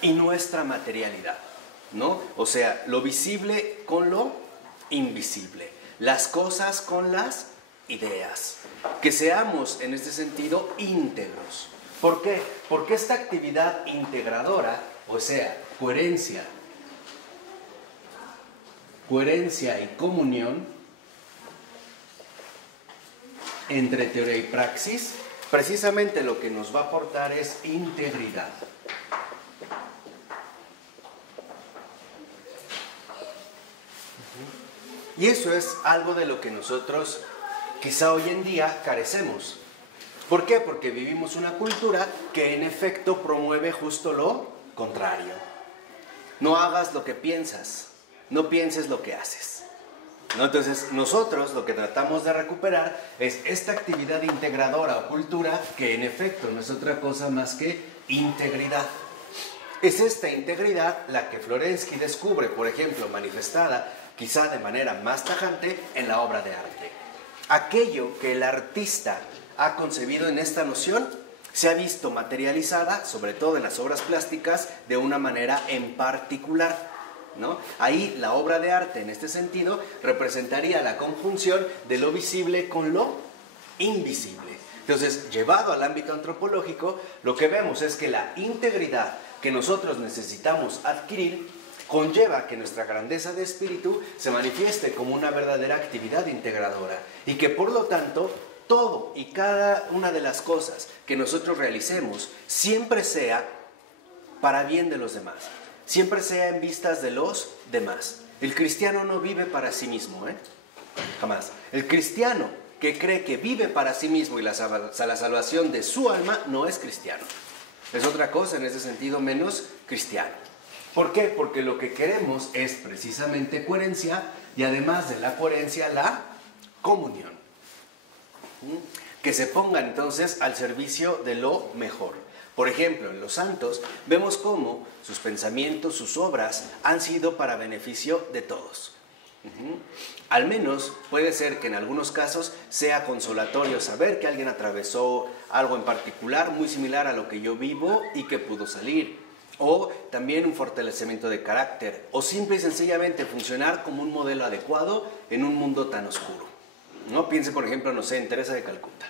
y nuestra materialidad, ¿no? O sea, lo visible con lo invisible, las cosas con las ideas, que seamos en este sentido íntegros. ¿Por qué? Porque esta actividad integradora, o sea, coherencia y comunión entre teoría y praxis, precisamente lo que nos va a aportar es integridad. Y eso es algo de lo que nosotros quizá hoy en día carecemos. ¿Por qué? Porque vivimos una cultura que en efecto promueve justo lo contrario. No hagas lo que piensas, no pienses lo que haces. ¿No? Entonces nosotros lo que tratamos de recuperar es esta actividad integradora o cultura que en efecto no es otra cosa más que integridad. Es esta integridad la que Florensky descubre, por ejemplo, manifestada quizá de manera más tajante en la obra de arte. Aquello que el artista ha concebido en esta noción se ha visto materializada, sobre todo en las obras plásticas, de una manera en particular, ¿no? Ahí la obra de arte en este sentido representaría la conjunción de lo visible con lo invisible. Entonces, llevado al ámbito antropológico, lo que vemos es que la integridad que nosotros necesitamos adquirir conlleva que nuestra grandeza de espíritu se manifieste como una verdadera actividad integradora y que por lo tanto todo y cada una de las cosas que nosotros realicemos siempre sea para bien de los demás. Siempre sea en vistas de los demás. El cristiano no vive para sí mismo, jamás. El cristiano que cree que vive para sí mismo y la salvación de su alma no es cristiano. Es otra cosa en ese sentido menos cristiano. ¿Por qué? Porque lo que queremos es precisamente coherencia y además de la coherencia la comunión. Que se ponga entonces al servicio de lo mejor. Por ejemplo, en los santos vemos cómo sus pensamientos, sus obras han sido para beneficio de todos. Al menos puede ser que en algunos casos sea consolatorio saber que alguien atravesó algo en particular muy similar a lo que yo vivo y que pudo salir. O también un fortalecimiento de carácter. O simple y sencillamente funcionar como un modelo adecuado en un mundo tan oscuro. ¿no? Piense, por ejemplo, no sé, en Teresa de Calcuta,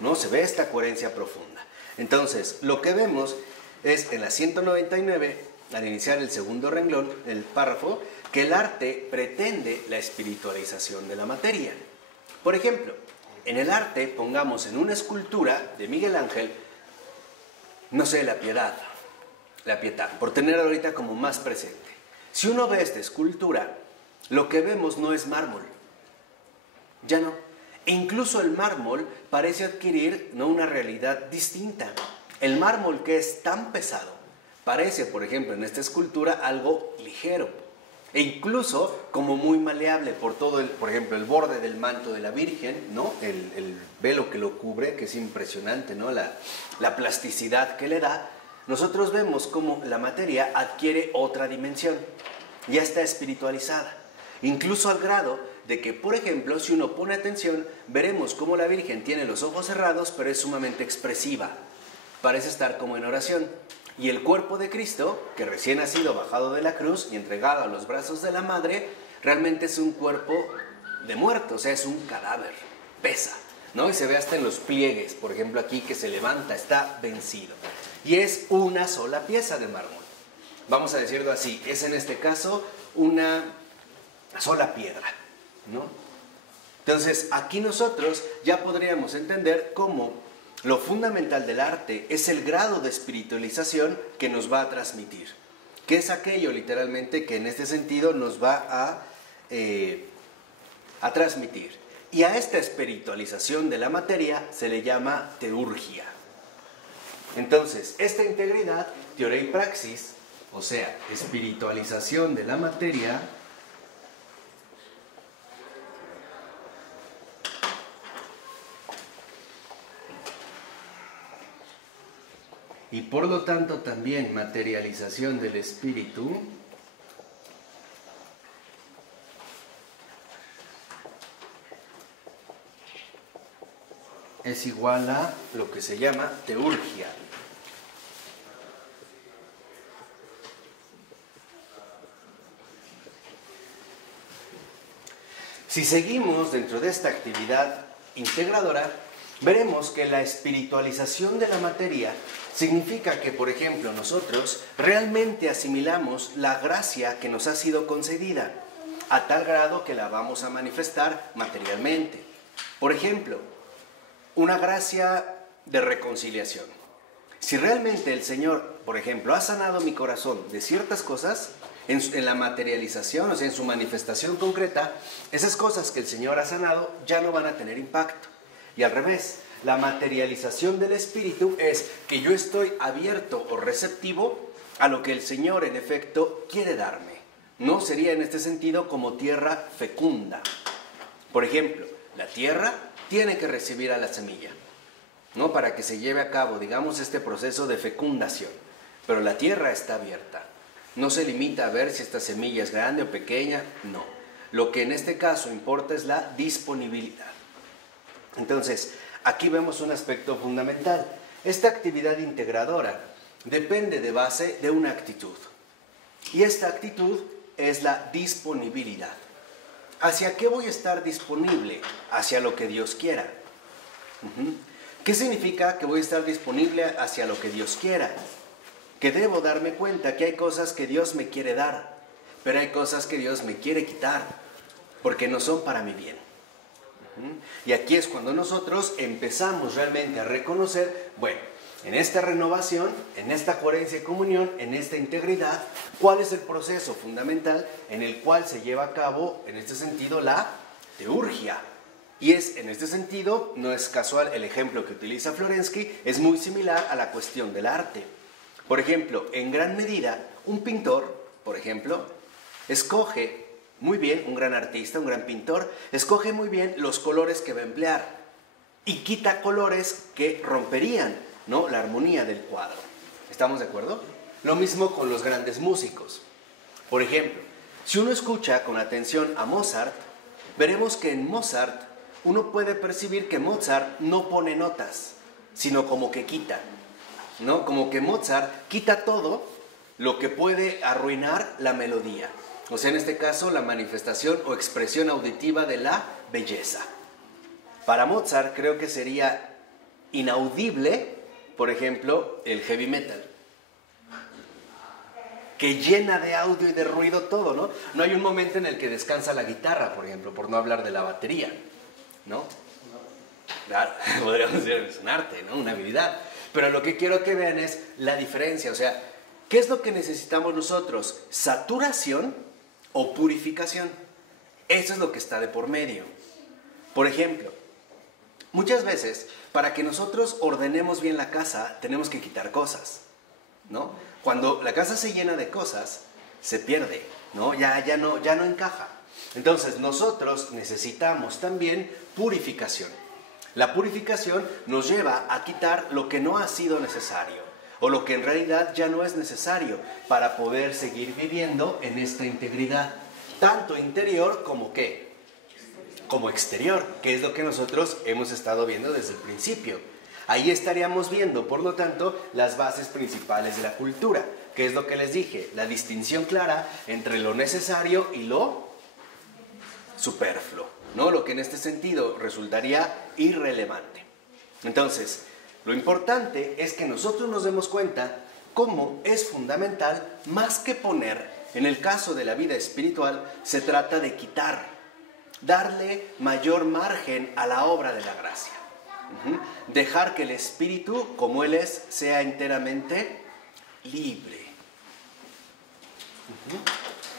¿no? Se ve esta coherencia profunda. Entonces, lo que vemos es en la 199, al iniciar el segundo renglón, el párrafo, que el arte pretende la espiritualización de la materia. Por ejemplo, en el arte, pongamos en una escultura de Miguel Ángel, no sé, la Piedad, por tener ahorita como más presente. Si uno ve esta escultura, lo que vemos no es mármol, ya no. E incluso el mármol parece adquirir, ¿no?, una realidad distinta. El mármol, que es tan pesado, parece, por ejemplo, en esta escultura algo ligero e incluso como muy maleable por todo por ejemplo, el borde del manto de la Virgen, ¿no? El velo que lo cubre, que es impresionante, ¿no? La plasticidad que le da. Nosotros vemos cómo la materia adquiere otra dimensión, ya está espiritualizada, incluso al grado de que, por ejemplo, si uno pone atención, veremos cómo la Virgen tiene los ojos cerrados, pero es sumamente expresiva, parece estar como en oración. Y el cuerpo de Cristo, que recién ha sido bajado de la cruz y entregado a los brazos de la Madre, realmente es un cuerpo de muerto, o sea, es un cadáver, pesa, ¿no? Y se ve hasta en los pliegues, por ejemplo, aquí, que se levanta, está vencido. Y es una sola pieza de mármol, vamos a decirlo así, es en este caso una sola piedra, ¿no? Entonces, aquí nosotros ya podríamos entender cómo lo fundamental del arte es el grado de espiritualización que nos va a transmitir, que es aquello literalmente que en este sentido nos va a transmitir. Y a esta espiritualización de la materia se le llama teurgia. Entonces, esta integridad, teoría y praxis, o sea, espiritualización de la materia, y por lo tanto también materialización del espíritu, es igual a lo que se llama teurgia. Si seguimos dentro de esta actividad integradora, veremos que la espiritualización de la materia significa que, por ejemplo, nosotros realmente asimilamos la gracia que nos ha sido concedida, a tal grado que la vamos a manifestar materialmente. Por ejemplo, una gracia de reconciliación. Si realmente el Señor, por ejemplo, ha sanado mi corazón de ciertas cosas, en la materialización, o sea, en su manifestación concreta, esas cosas que el Señor ha sanado ya no van a tener impacto. Y al revés, la materialización del espíritu es que yo estoy abierto o receptivo a lo que el Señor en efecto quiere darme. No sería en este sentido como tierra fecunda. Por ejemplo, la tierra tiene que recibir a la semilla, ¿no?, para que se lleve a cabo, digamos, este proceso de fecundación. Pero la tierra está abierta. No se limita a ver si esta semilla es grande o pequeña, no. Lo que en este caso importa es la disponibilidad. Entonces, aquí vemos un aspecto fundamental. Esta actividad integradora depende de base de una actitud. Y esta actitud es la disponibilidad. ¿Hacia qué voy a estar disponible? Hacia lo que Dios quiera. ¿Qué significa que voy a estar disponible hacia lo que Dios quiera? Que debo darme cuenta que hay cosas que Dios me quiere dar, pero hay cosas que Dios me quiere quitar, porque no son para mi bien. Y aquí es cuando nosotros empezamos realmente a reconocer, bueno, en esta renovación, en esta coherencia y comunión, en esta integridad, ¿cuál es el proceso fundamental en el cual se lleva a cabo, en este sentido, la teurgia? Y es, en este sentido, no es casual el ejemplo que utiliza Florensky, es muy similar a la cuestión del arte. Por ejemplo, en gran medida, un pintor, por ejemplo, escoge muy bien, un gran artista, un gran pintor, escoge muy bien los colores que va a emplear y quita colores que romperían, ¿no?, la armonía del cuadro. ¿Estamos de acuerdo? Lo mismo con los grandes músicos. Por ejemplo, si uno escucha con atención a Mozart, veremos que en Mozart uno puede percibir que Mozart no pone notas, sino como que quita, ¿no? Como que Mozart quita todo lo que puede arruinar la melodía. O sea, en este caso, la manifestación o expresión auditiva de la belleza. Para Mozart creo que sería inaudible, por ejemplo, el heavy metal, que llena de audio y de ruido todo, ¿no? No hay un momento en el que descansa la guitarra, por ejemplo, por no hablar de la batería, ¿no? Claro, podríamos decir, es un arte, ¿no? Una habilidad. Pero lo que quiero que vean es la diferencia, o sea, ¿qué es lo que necesitamos nosotros? ¿Saturación o purificación? Eso es lo que está de por medio. Por ejemplo, muchas veces, para que nosotros ordenemos bien la casa, tenemos que quitar cosas, ¿no? Cuando la casa se llena de cosas, se pierde, ¿no? Ya no encaja. Entonces, nosotros necesitamos también purificación. La purificación nos lleva a quitar lo que no ha sido necesario, o lo que en realidad ya no es necesario, para poder seguir viviendo en esta integridad, tanto interior como ¿qué? Como exterior, que es lo que nosotros hemos estado viendo desde el principio. Ahí estaríamos viendo, por lo tanto, las bases principales de la cultura, que es lo que les dije, la distinción clara entre lo necesario y lo superfluo, ¿no? Lo que en este sentido resultaría irrelevante. Entonces, lo importante es que nosotros nos demos cuenta cómo es fundamental, más que poner, en el caso de la vida espiritual, se trata de quitar, darle mayor margen a la obra de la gracia. Dejar que el espíritu, como él es, sea enteramente libre.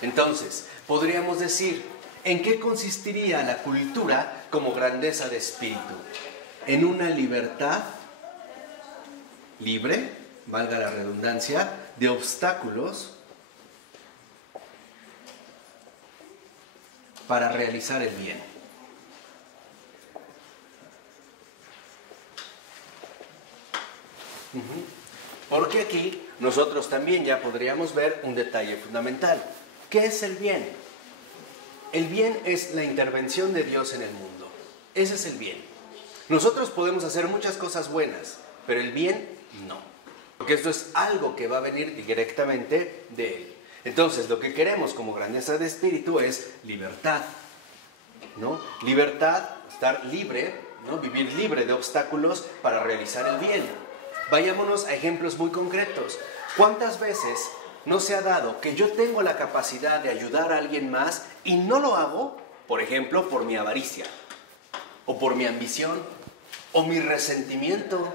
Entonces, podríamos decir, ¿en qué consistiría la cultura como grandeza de espíritu? En una libertad libre, valga la redundancia, de obstáculos para realizar el bien. Porque aquí nosotros también ya podríamos ver un detalle fundamental. ¿Qué es el bien? El bien es la intervención de Dios en el mundo. Ese es el bien. Nosotros podemos hacer muchas cosas buenas, pero el bien no. Porque esto es algo que va a venir directamente de Él. Entonces, lo que queremos como grandeza de espíritu es libertad, ¿no? Libertad, estar libre, ¿no? Vivir libre de obstáculos para realizar el bien. Vayámonos a ejemplos muy concretos. ¿Cuántas veces no se ha dado que yo tengo la capacidad de ayudar a alguien más y no lo hago, por ejemplo, por mi avaricia, o por mi ambición, o mi resentimiento,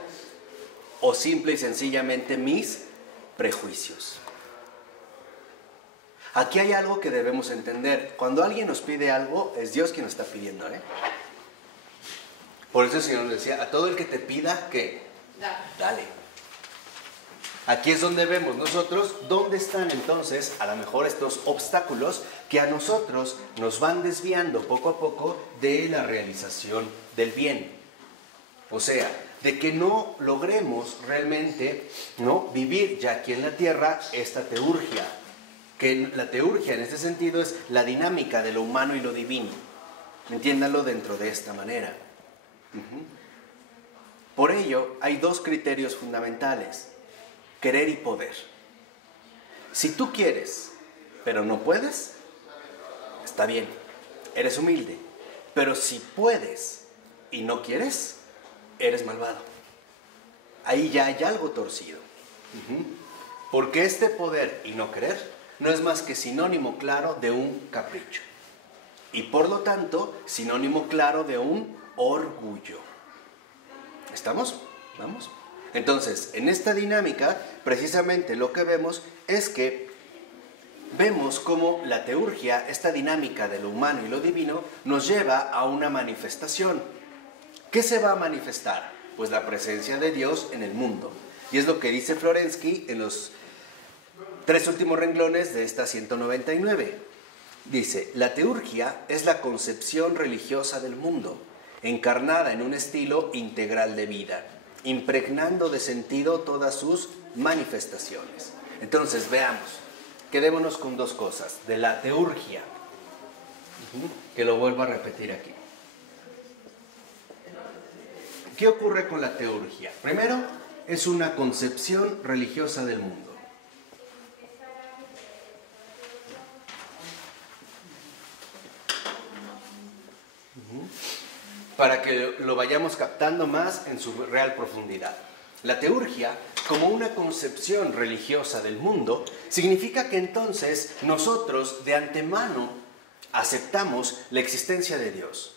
o simple y sencillamente mis prejuicios? Aquí hay algo que debemos entender. Cuando alguien nos pide algo, es Dios quien nos está pidiendo, ¿eh? Por eso el Señor nos decía, a todo el que te pida, ¿qué? Dale. Aquí es donde vemos nosotros dónde están entonces a lo mejor estos obstáculos que a nosotros nos van desviando poco a poco de la realización del bien. O sea, de que no logremos realmente, ¿no?, vivir ya aquí en la tierra esta teurgia. Que la teurgia en este sentido es la dinámica de lo humano y lo divino. Entiéndanlo dentro de esta manera. Por ello, hay dos criterios fundamentales: querer y poder. Si tú quieres, pero no puedes, está bien, eres humilde. Pero si puedes y no quieres, eres malvado. Ahí ya hay algo torcido. Porque este poder y no querer no es más que sinónimo claro de un capricho. Y por lo tanto, sinónimo claro de un orgullo. ¿Estamos? ¿Vamos? Entonces, en esta dinámica, precisamente lo que vemos es que vemos cómo la teurgia, esta dinámica de lo humano y lo divino, nos lleva a una manifestación. ¿Qué se va a manifestar? Pues la presencia de Dios en el mundo. Y es lo que dice Florensky en los 3 últimos renglones de esta 199. Dice, la teurgia es la concepción religiosa del mundo, encarnada en un estilo integral de vida, impregnando de sentido todas sus manifestaciones. Entonces, veamos, quedémonos con dos cosas, de la teurgia, que lo vuelvo a repetir aquí. ¿Qué ocurre con la teurgia? Primero, es una concepción religiosa del mundo. para que lo vayamos captando más en su real profundidad. La teurgia, como una concepción religiosa del mundo, significa que entonces nosotros de antemano aceptamos la existencia de Dios.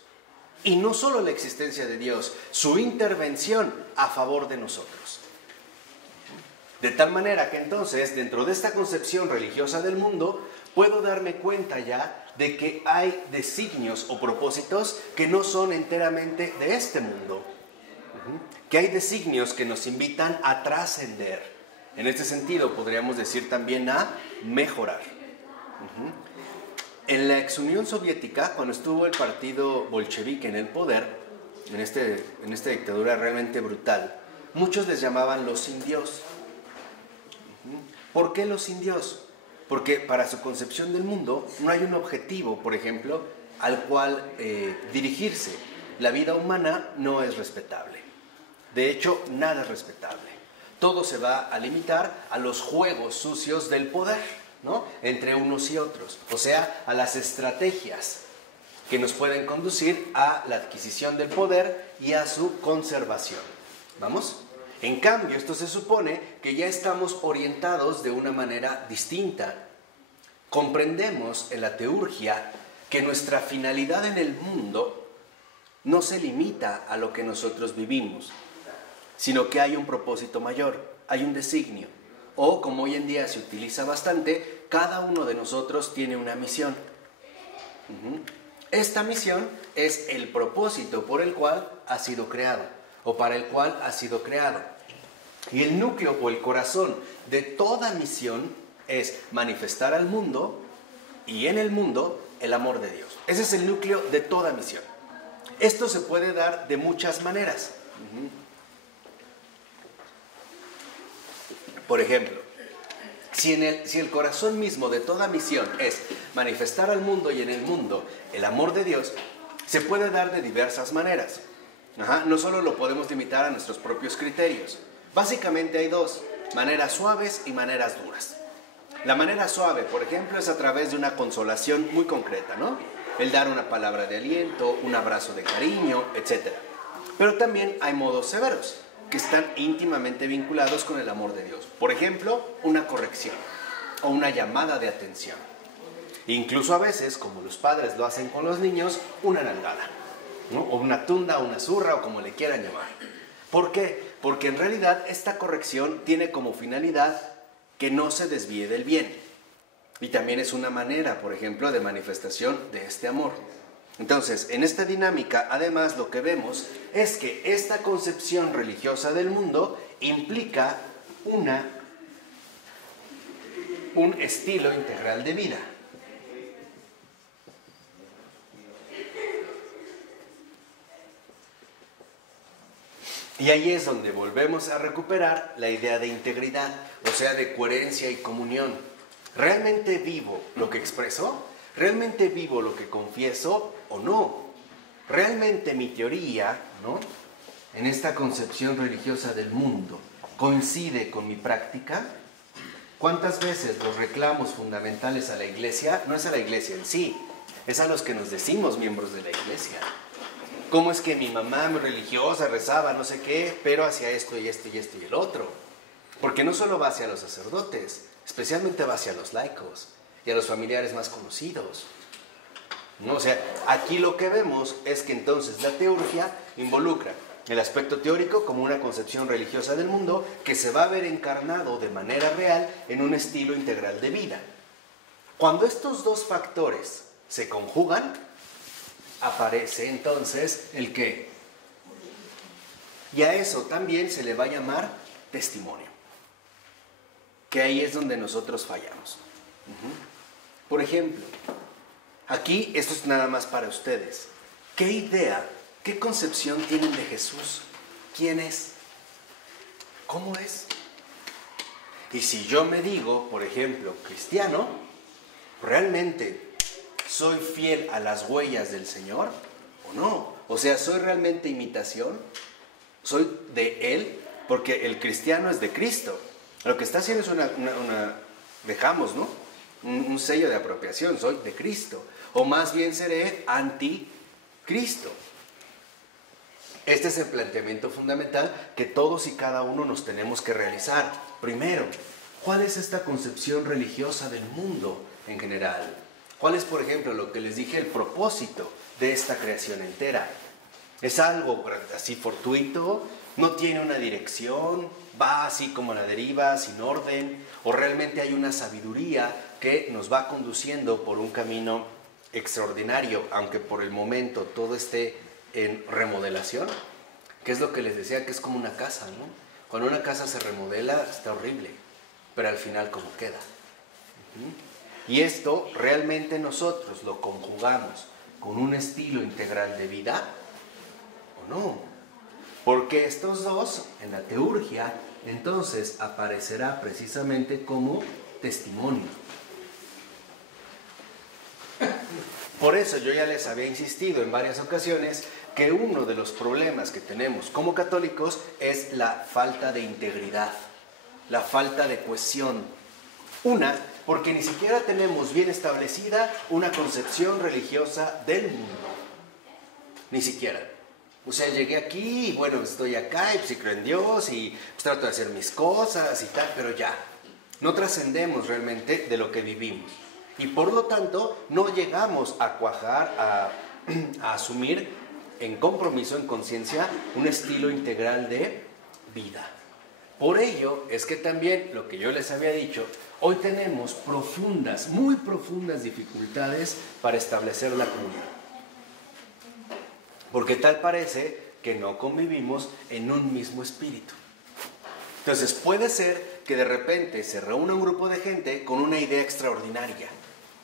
Y no solo la existencia de Dios, su intervención a favor de nosotros. De tal manera que entonces, dentro de esta concepción religiosa del mundo, puedo darme cuenta ya de que hay designios o propósitos que no son enteramente de este mundo. Que hay designios que nos invitan a trascender. En este sentido, podríamos decir también a mejorar. En la ex Unión Soviética, cuando estuvo el partido bolchevique en el poder, en esta dictadura realmente brutal, muchos les llamaban los sin Dios. ¿Por qué los sin Dios? Porque para su concepción del mundo no hay un objetivo, por ejemplo, al cual dirigirse. La vida humana no es respetable. De hecho, nada es respetable. Todo se va a limitar a los juegos sucios del poder, ¿no? Entre unos y otros. O sea, a las estrategias que nos pueden conducir a la adquisición del poder y a su conservación. ¿Vamos? En cambio, esto se supone que ya estamos orientados de una manera distinta. Comprendemos en la teurgia que nuestra finalidad en el mundo no se limita a lo que nosotros vivimos, sino que hay un propósito mayor, hay un designio. O, como hoy en día se utiliza bastante, cada uno de nosotros tiene una misión. Esta misión es el propósito por el cual ha sido creado, o para el cual ha sido creado. Y el núcleo o el corazón de toda misión es manifestar al mundo y en el mundo el amor de Dios. Ese es el núcleo de toda misión. Esto se puede dar de muchas maneras. Por ejemplo, si el corazón mismo de toda misión es manifestar al mundo y en el mundo el amor de Dios, se puede dar de diversas maneras. No solo lo podemos limitar a nuestros propios criterios. Básicamente hay dos, maneras suaves y maneras duras. La manera suave, por ejemplo, es a través de una consolación muy concreta, ¿no? El dar una palabra de aliento, un abrazo de cariño, etc. Pero también hay modos severos, que están íntimamente vinculados con el amor de Dios. Por ejemplo, una corrección o una llamada de atención. Incluso a veces, como los padres lo hacen con los niños, una nalgada, ¿no? O una tunda, o una zurra, o como le quieran llamar. ¿Por qué? Porque en realidad esta corrección tiene como finalidad que no se desvíe del bien. Y también es una manera, por ejemplo, de manifestación de este amor. Entonces, en esta dinámica, además, lo que vemos es que esta concepción religiosa del mundo implica un estilo integral de vida. Y ahí es donde volvemos a recuperar la idea de integridad, o sea, de coherencia y comunión. ¿Realmente vivo lo que expreso? ¿Realmente vivo lo que confieso o no? ¿Realmente mi teoría, ¿no?, en esta concepción religiosa del mundo coincide con mi práctica? ¿Cuántas veces los reclamos fundamentales a la iglesia, no es a la iglesia en sí, es a los que nos decimos miembros de la iglesia? ¿Cómo es que mi mamá muy religiosa rezaba no sé qué, pero hacia esto y esto y esto y el otro? Porque no solo va hacia los sacerdotes, especialmente va hacia los laicos y a los familiares más conocidos, ¿no? O sea, aquí lo que vemos es que entonces la teurgia involucra el aspecto teórico como una concepción religiosa del mundo que se va a ver encarnado de manera real en un estilo integral de vida. Cuando estos dos factores se conjugan, aparece entonces el qué. Y a eso también se le va a llamar testimonio. Que ahí es donde nosotros fallamos. Por ejemplo, aquí esto es nada más para ustedes. ¿Qué idea, qué concepción tienen de Jesús? ¿Quién es? ¿Cómo es? Y si yo me digo, por ejemplo, cristiano, ¿realmente soy fiel a las huellas del Señor o no? O sea, ¿soy realmente imitación? ¿Soy de Él? Porque el cristiano es de Cristo. Lo que está haciendo es dejamos, ¿no?, un sello de apropiación, soy de Cristo. O más bien seré anticristo. Este es el planteamiento fundamental que todos y cada uno nos tenemos que realizar. Primero, ¿cuál es esta concepción religiosa del mundo en general? ¿Cuál es, por ejemplo, lo que les dije, el propósito de esta creación entera? ¿Es algo así fortuito? ¿No tiene una dirección? ¿Va así como a la deriva, sin orden? ¿O realmente hay una sabiduría que nos va conduciendo por un camino extraordinario, aunque por el momento todo esté en remodelación? Que es lo que les decía, que es como una casa, ¿no? Cuando una casa se remodela está horrible, pero al final ¿cómo queda? Y esto realmente nosotros lo conjugamos con un estilo integral de vida, ¿o no? Porque estos dos, en la teurgia, entonces aparecerá precisamente como testimonio. Por eso yo ya les había insistido en varias ocasiones que uno de los problemas que tenemos como católicos es la falta de integridad, la falta de cohesión. Una, porque ni siquiera tenemos bien establecida una concepción religiosa del mundo. Ni siquiera. O sea, llegué aquí y bueno, estoy acá y pues, creo en Dios y pues, trato de hacer mis cosas y tal, pero ya. No trascendemos realmente de lo que vivimos. Y por lo tanto, no llegamos a cuajar, a asumir en compromiso, en conciencia, un estilo integral de vida. Por ello es que también, lo que yo les había dicho, hoy tenemos profundas, muy profundas dificultades para establecer la comunión. Porque tal parece que no convivimos en un mismo espíritu. Entonces puede ser que de repente se reúna un grupo de gente con una idea extraordinaria,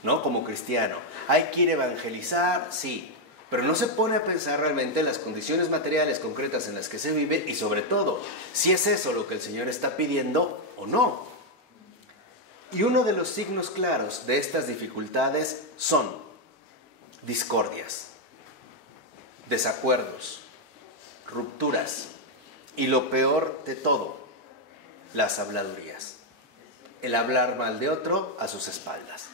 ¿no? Como cristiano. Hay que ir a evangelizar, sí, pero no se pone a pensar realmente en las condiciones materiales concretas en las que se vive y sobre todo, si es eso lo que el Señor está pidiendo o no. Y uno de los signos claros de estas dificultades son discordias, desacuerdos, rupturas y lo peor de todo, las habladurías. El hablar mal de otro a sus espaldas.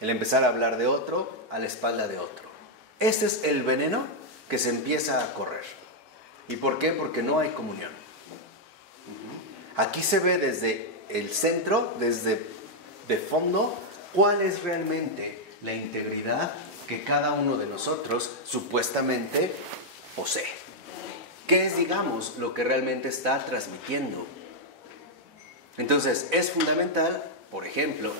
El empezar a hablar de otro a la espalda de otro. Este es el veneno que se empieza a correr. ¿Y por qué? Porque no hay comunión. Aquí se ve desde el centro, desde de fondo, cuál es realmente la integridad que cada uno de nosotros supuestamente posee. ¿Qué es, digamos, lo que realmente está transmitiendo? Entonces, es fundamental, por ejemplo,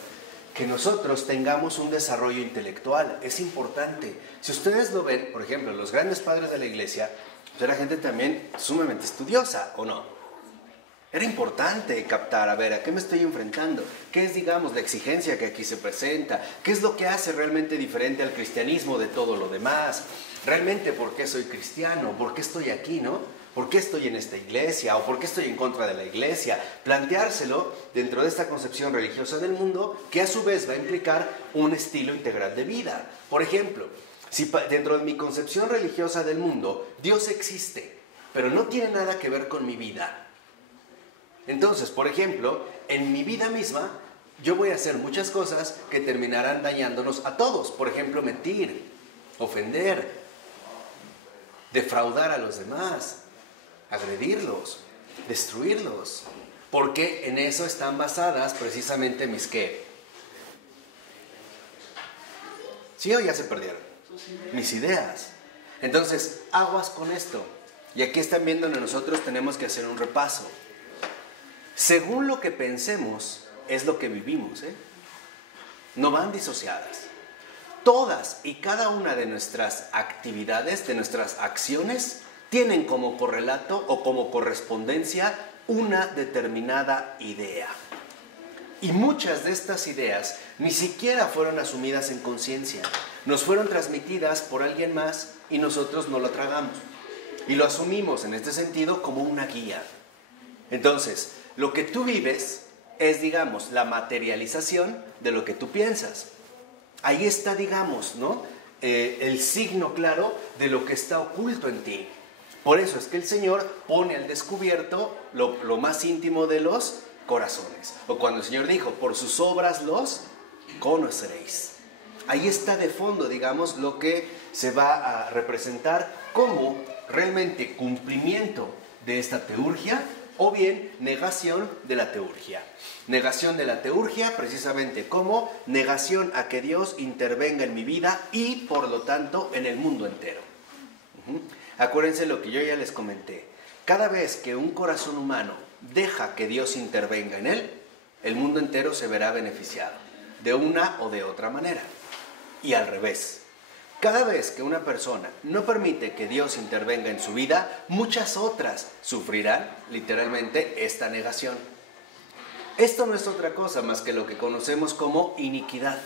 que nosotros tengamos un desarrollo intelectual. Es importante. Si ustedes lo ven, por ejemplo, los grandes padres de la iglesia, pues era gente también sumamente estudiosa, ¿o no? Era importante captar, a ver, ¿a qué me estoy enfrentando? ¿Qué es, digamos, la exigencia que aquí se presenta? ¿Qué es lo que hace realmente diferente al cristianismo de todo lo demás? ¿Realmente por qué soy cristiano? ¿Por qué estoy aquí, no? ¿Por qué estoy en esta iglesia? ¿O por qué estoy en contra de la iglesia? Planteárselo dentro de esta concepción religiosa del mundo, que a su vez va a implicar un estilo integral de vida. Por ejemplo, si dentro de mi concepción religiosa del mundo, Dios existe, pero no tiene nada que ver con mi vida. Entonces, por ejemplo, en mi vida misma, yo voy a hacer muchas cosas que terminarán dañándonos a todos. Por ejemplo, mentir, ofender, defraudar a los demás, agredirlos, destruirlos. Porque en eso están basadas precisamente mis ¿qué? ¿Sí o ya se perdieron? Mis ideas. Entonces, aguas con esto. Y aquí están viendo que nosotros tenemos que hacer un repaso. Según lo que pensemos, es lo que vivimos, ¿eh? No van disociadas. Todas y cada una de nuestras actividades, de nuestras acciones, tienen como correlato o como correspondencia una determinada idea. Y muchas de estas ideas ni siquiera fueron asumidas en conciencia. Nos fueron transmitidas por alguien más y nosotros no lo tragamos. Y lo asumimos en este sentido como una guía. Entonces, lo que tú vives es, digamos, la materialización de lo que tú piensas. Ahí está, digamos, ¿no? El signo claro de lo que está oculto en ti. Por eso es que el Señor pone al descubierto lo más íntimo de los corazones. O cuando el Señor dijo, por sus obras los conoceréis. Ahí está de fondo, digamos, lo que se va a representar como realmente cumplimiento de esta teurgia o bien negación de la teurgia. Negación de la teurgia precisamente como negación a que Dios intervenga en mi vida y por lo tanto en el mundo entero. Acuérdense lo que yo ya les comenté. Cada vez que un corazón humano deja que Dios intervenga en él, el mundo entero se verá beneficiado, de una o de otra manera. Y al revés. Cada vez que una persona no permite que Dios intervenga en su vida, muchas otras sufrirán literalmente esta negación. Esto no es otra cosa más que lo que conocemos como iniquidad.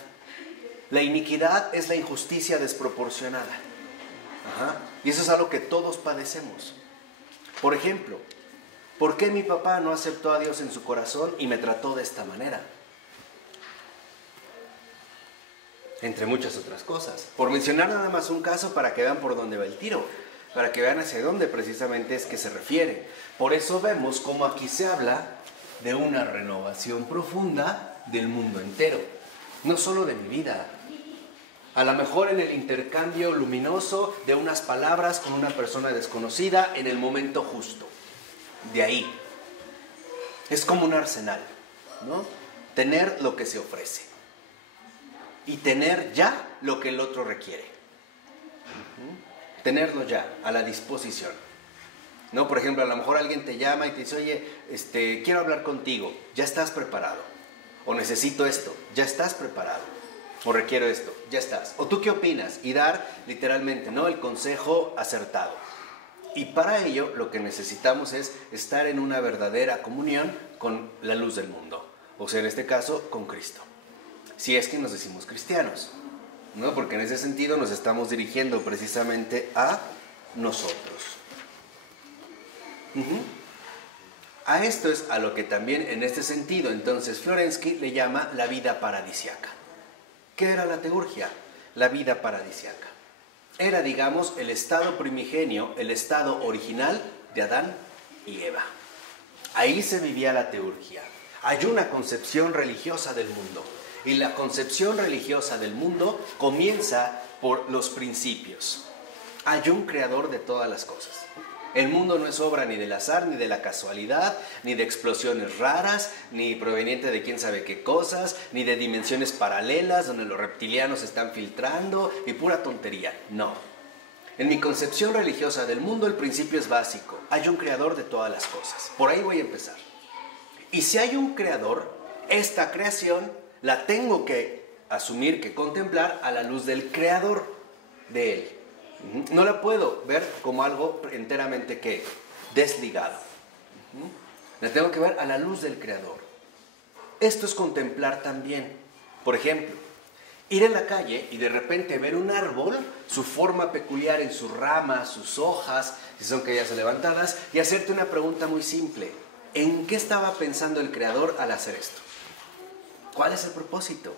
La iniquidad es la injusticia desproporcionada. Y eso es algo que todos padecemos. Por ejemplo, ¿por qué mi papá no aceptó a Dios en su corazón y me trató de esta manera? Entre muchas otras cosas. Por mencionar nada más un caso para que vean por dónde va el tiro, para que vean hacia dónde precisamente es que se refiere. Por eso vemos cómo aquí se habla de una renovación profunda del mundo entero, no solo de mi vida. A lo mejor en el intercambio luminoso de unas palabras con una persona desconocida en el momento justo. De ahí. Es como un arsenal, ¿no? Tener lo que se ofrece. Y tener ya lo que el otro requiere. Tenerlo ya, a la disposición. ¿No? Por ejemplo, a lo mejor alguien te llama y te dice, oye, quiero hablar contigo, ya estás preparado. O necesito esto, ya estás preparado. O requiero esto, ya estás. O tú qué opinas, y dar literalmente, ¿no?, el consejo acertado. Y para ello lo que necesitamos es estar en una verdadera comunión con la luz del mundo. O sea, en este caso, con Cristo. Si es que nos decimos cristianos, ¿no? Porque en ese sentido nos estamos dirigiendo precisamente a nosotros. A esto es a lo que también en este sentido entonces Florensky le llama la vida paradisiaca. ¿Qué era la teurgia? La vida paradisiaca. Era, digamos, el estado primigenio, el estado original de Adán y Eva. Ahí se vivía la teurgia. Hay una concepción religiosa del mundo. Y la concepción religiosa del mundo comienza por los principios. Hay un creador de todas las cosas. El mundo no es obra ni del azar, ni de la casualidad, ni de explosiones raras, ni proveniente de quién sabe qué cosas, ni de dimensiones paralelas donde los reptilianos están filtrando y pura tontería. No. En mi concepción religiosa del mundo el principio es básico. Hay un creador de todas las cosas. Por ahí voy a empezar. Y si hay un creador, esta creación la tengo que asumir, que contemplar a la luz del creador de él. No la puedo ver como algo enteramente ¿qué? Desligado. La tengo que ver a la luz del creador. Esto es contemplar también. Por ejemplo, ir en la calle y de repente ver un árbol, su forma peculiar en sus ramas, sus hojas, si son caídas o levantadas, y hacerte una pregunta muy simple. ¿En qué estaba pensando el creador al hacer esto? ¿Cuál es el propósito?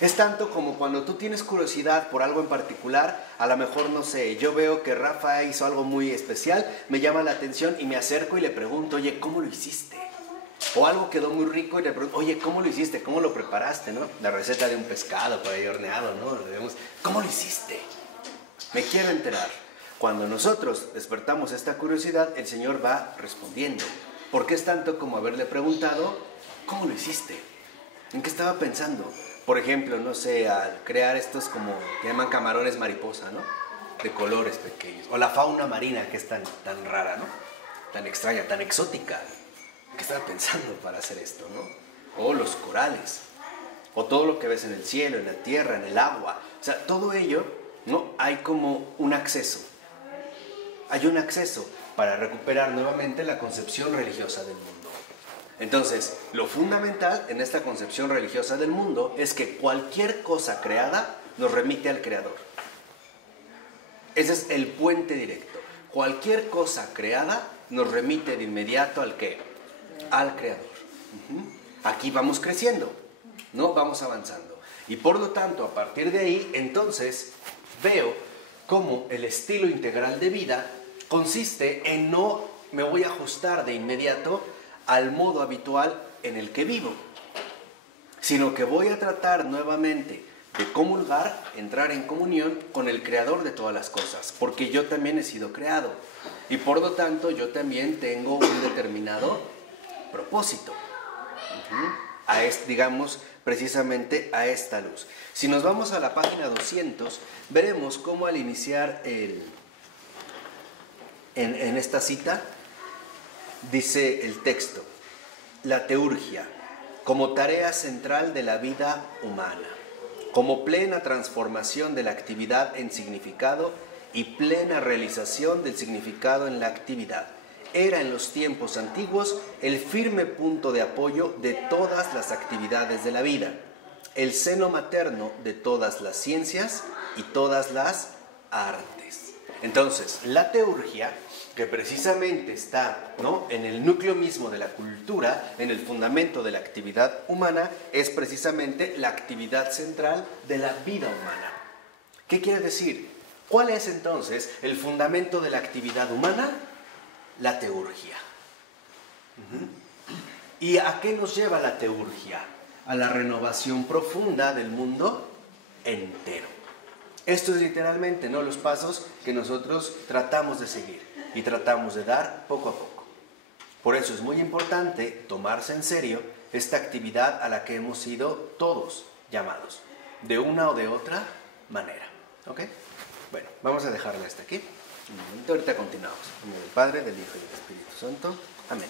Es tanto como cuando tú tienes curiosidad por algo en particular, a lo mejor, no sé, yo veo que Rafa hizo algo muy especial, me llama la atención y me acerco y le pregunto, oye, ¿cómo lo hiciste? O algo quedó muy rico y le pregunto, oye, ¿cómo lo hiciste? ¿Cómo lo preparaste? ¿No? La receta de un pescado por ahí horneado, ¿no? ¿Cómo lo hiciste? Me quiero enterar. Cuando nosotros despertamos esta curiosidad, el Señor va respondiendo. Porque es tanto como haberle preguntado, ¿cómo lo hiciste? ¿En qué estaba pensando? Por ejemplo, no sé, al crear estos como que llaman camarones mariposa, ¿no? De colores pequeños. O la fauna marina, que es tan rara, ¿no? Tan extraña, tan exótica. ¿Qué estaba pensando para hacer esto, no? O los corales. O todo lo que ves en el cielo, en la tierra, en el agua. O sea, todo ello, ¿no? Hay como un acceso. Hay un acceso para recuperar nuevamente la concepción religiosa del mundo. Entonces, lo fundamental en esta concepción religiosa del mundo es que cualquier cosa creada nos remite al Creador. Ese es el puente directo. Cualquier cosa creada nos remite de inmediato ¿al qué? Al Creador. Aquí vamos creciendo, ¿no? Vamos avanzando. Y por lo tanto, a partir de ahí, entonces, veo cómo el estilo integral de vida consiste en no me voy a ajustar de inmediato al modo habitual en el que vivo, sino que voy a tratar nuevamente de comulgar, entrar en comunión con el creador de todas las cosas, porque yo también he sido creado y por lo tanto yo también tengo un determinado propósito, digamos precisamente a esta luz. Si nos vamos a la página 200, veremos cómo al iniciar en esta cita dice el texto: la teurgia como tarea central de la vida humana, como plena transformación de la actividad en significado y plena realización del significado en la actividad, era en los tiempos antiguos el firme punto de apoyo de todas las actividades de la vida, el seno materno de todas las ciencias y todas las artes. Entonces, la teurgia, que precisamente está, ¿no?, en el núcleo mismo de la cultura, en el fundamento de la actividad humana, es precisamente la actividad central de la vida humana. ¿Qué quiere decir? ¿Cuál es entonces el fundamento de la actividad humana? La teurgia. ¿Y a qué nos lleva la teurgia? A la renovación profunda del mundo entero. Esto es literalmente, ¿no?, los pasos que nosotros tratamos de seguir y tratamos de dar poco a poco. Por eso es muy importante tomarse en serio esta actividad a la que hemos sido todos llamados, de una o de otra manera. ¿Ok? Bueno, vamos a dejarla hasta aquí. Un momento, ahorita continuamos. En nombre del Padre, del Hijo y del Espíritu Santo. Amén.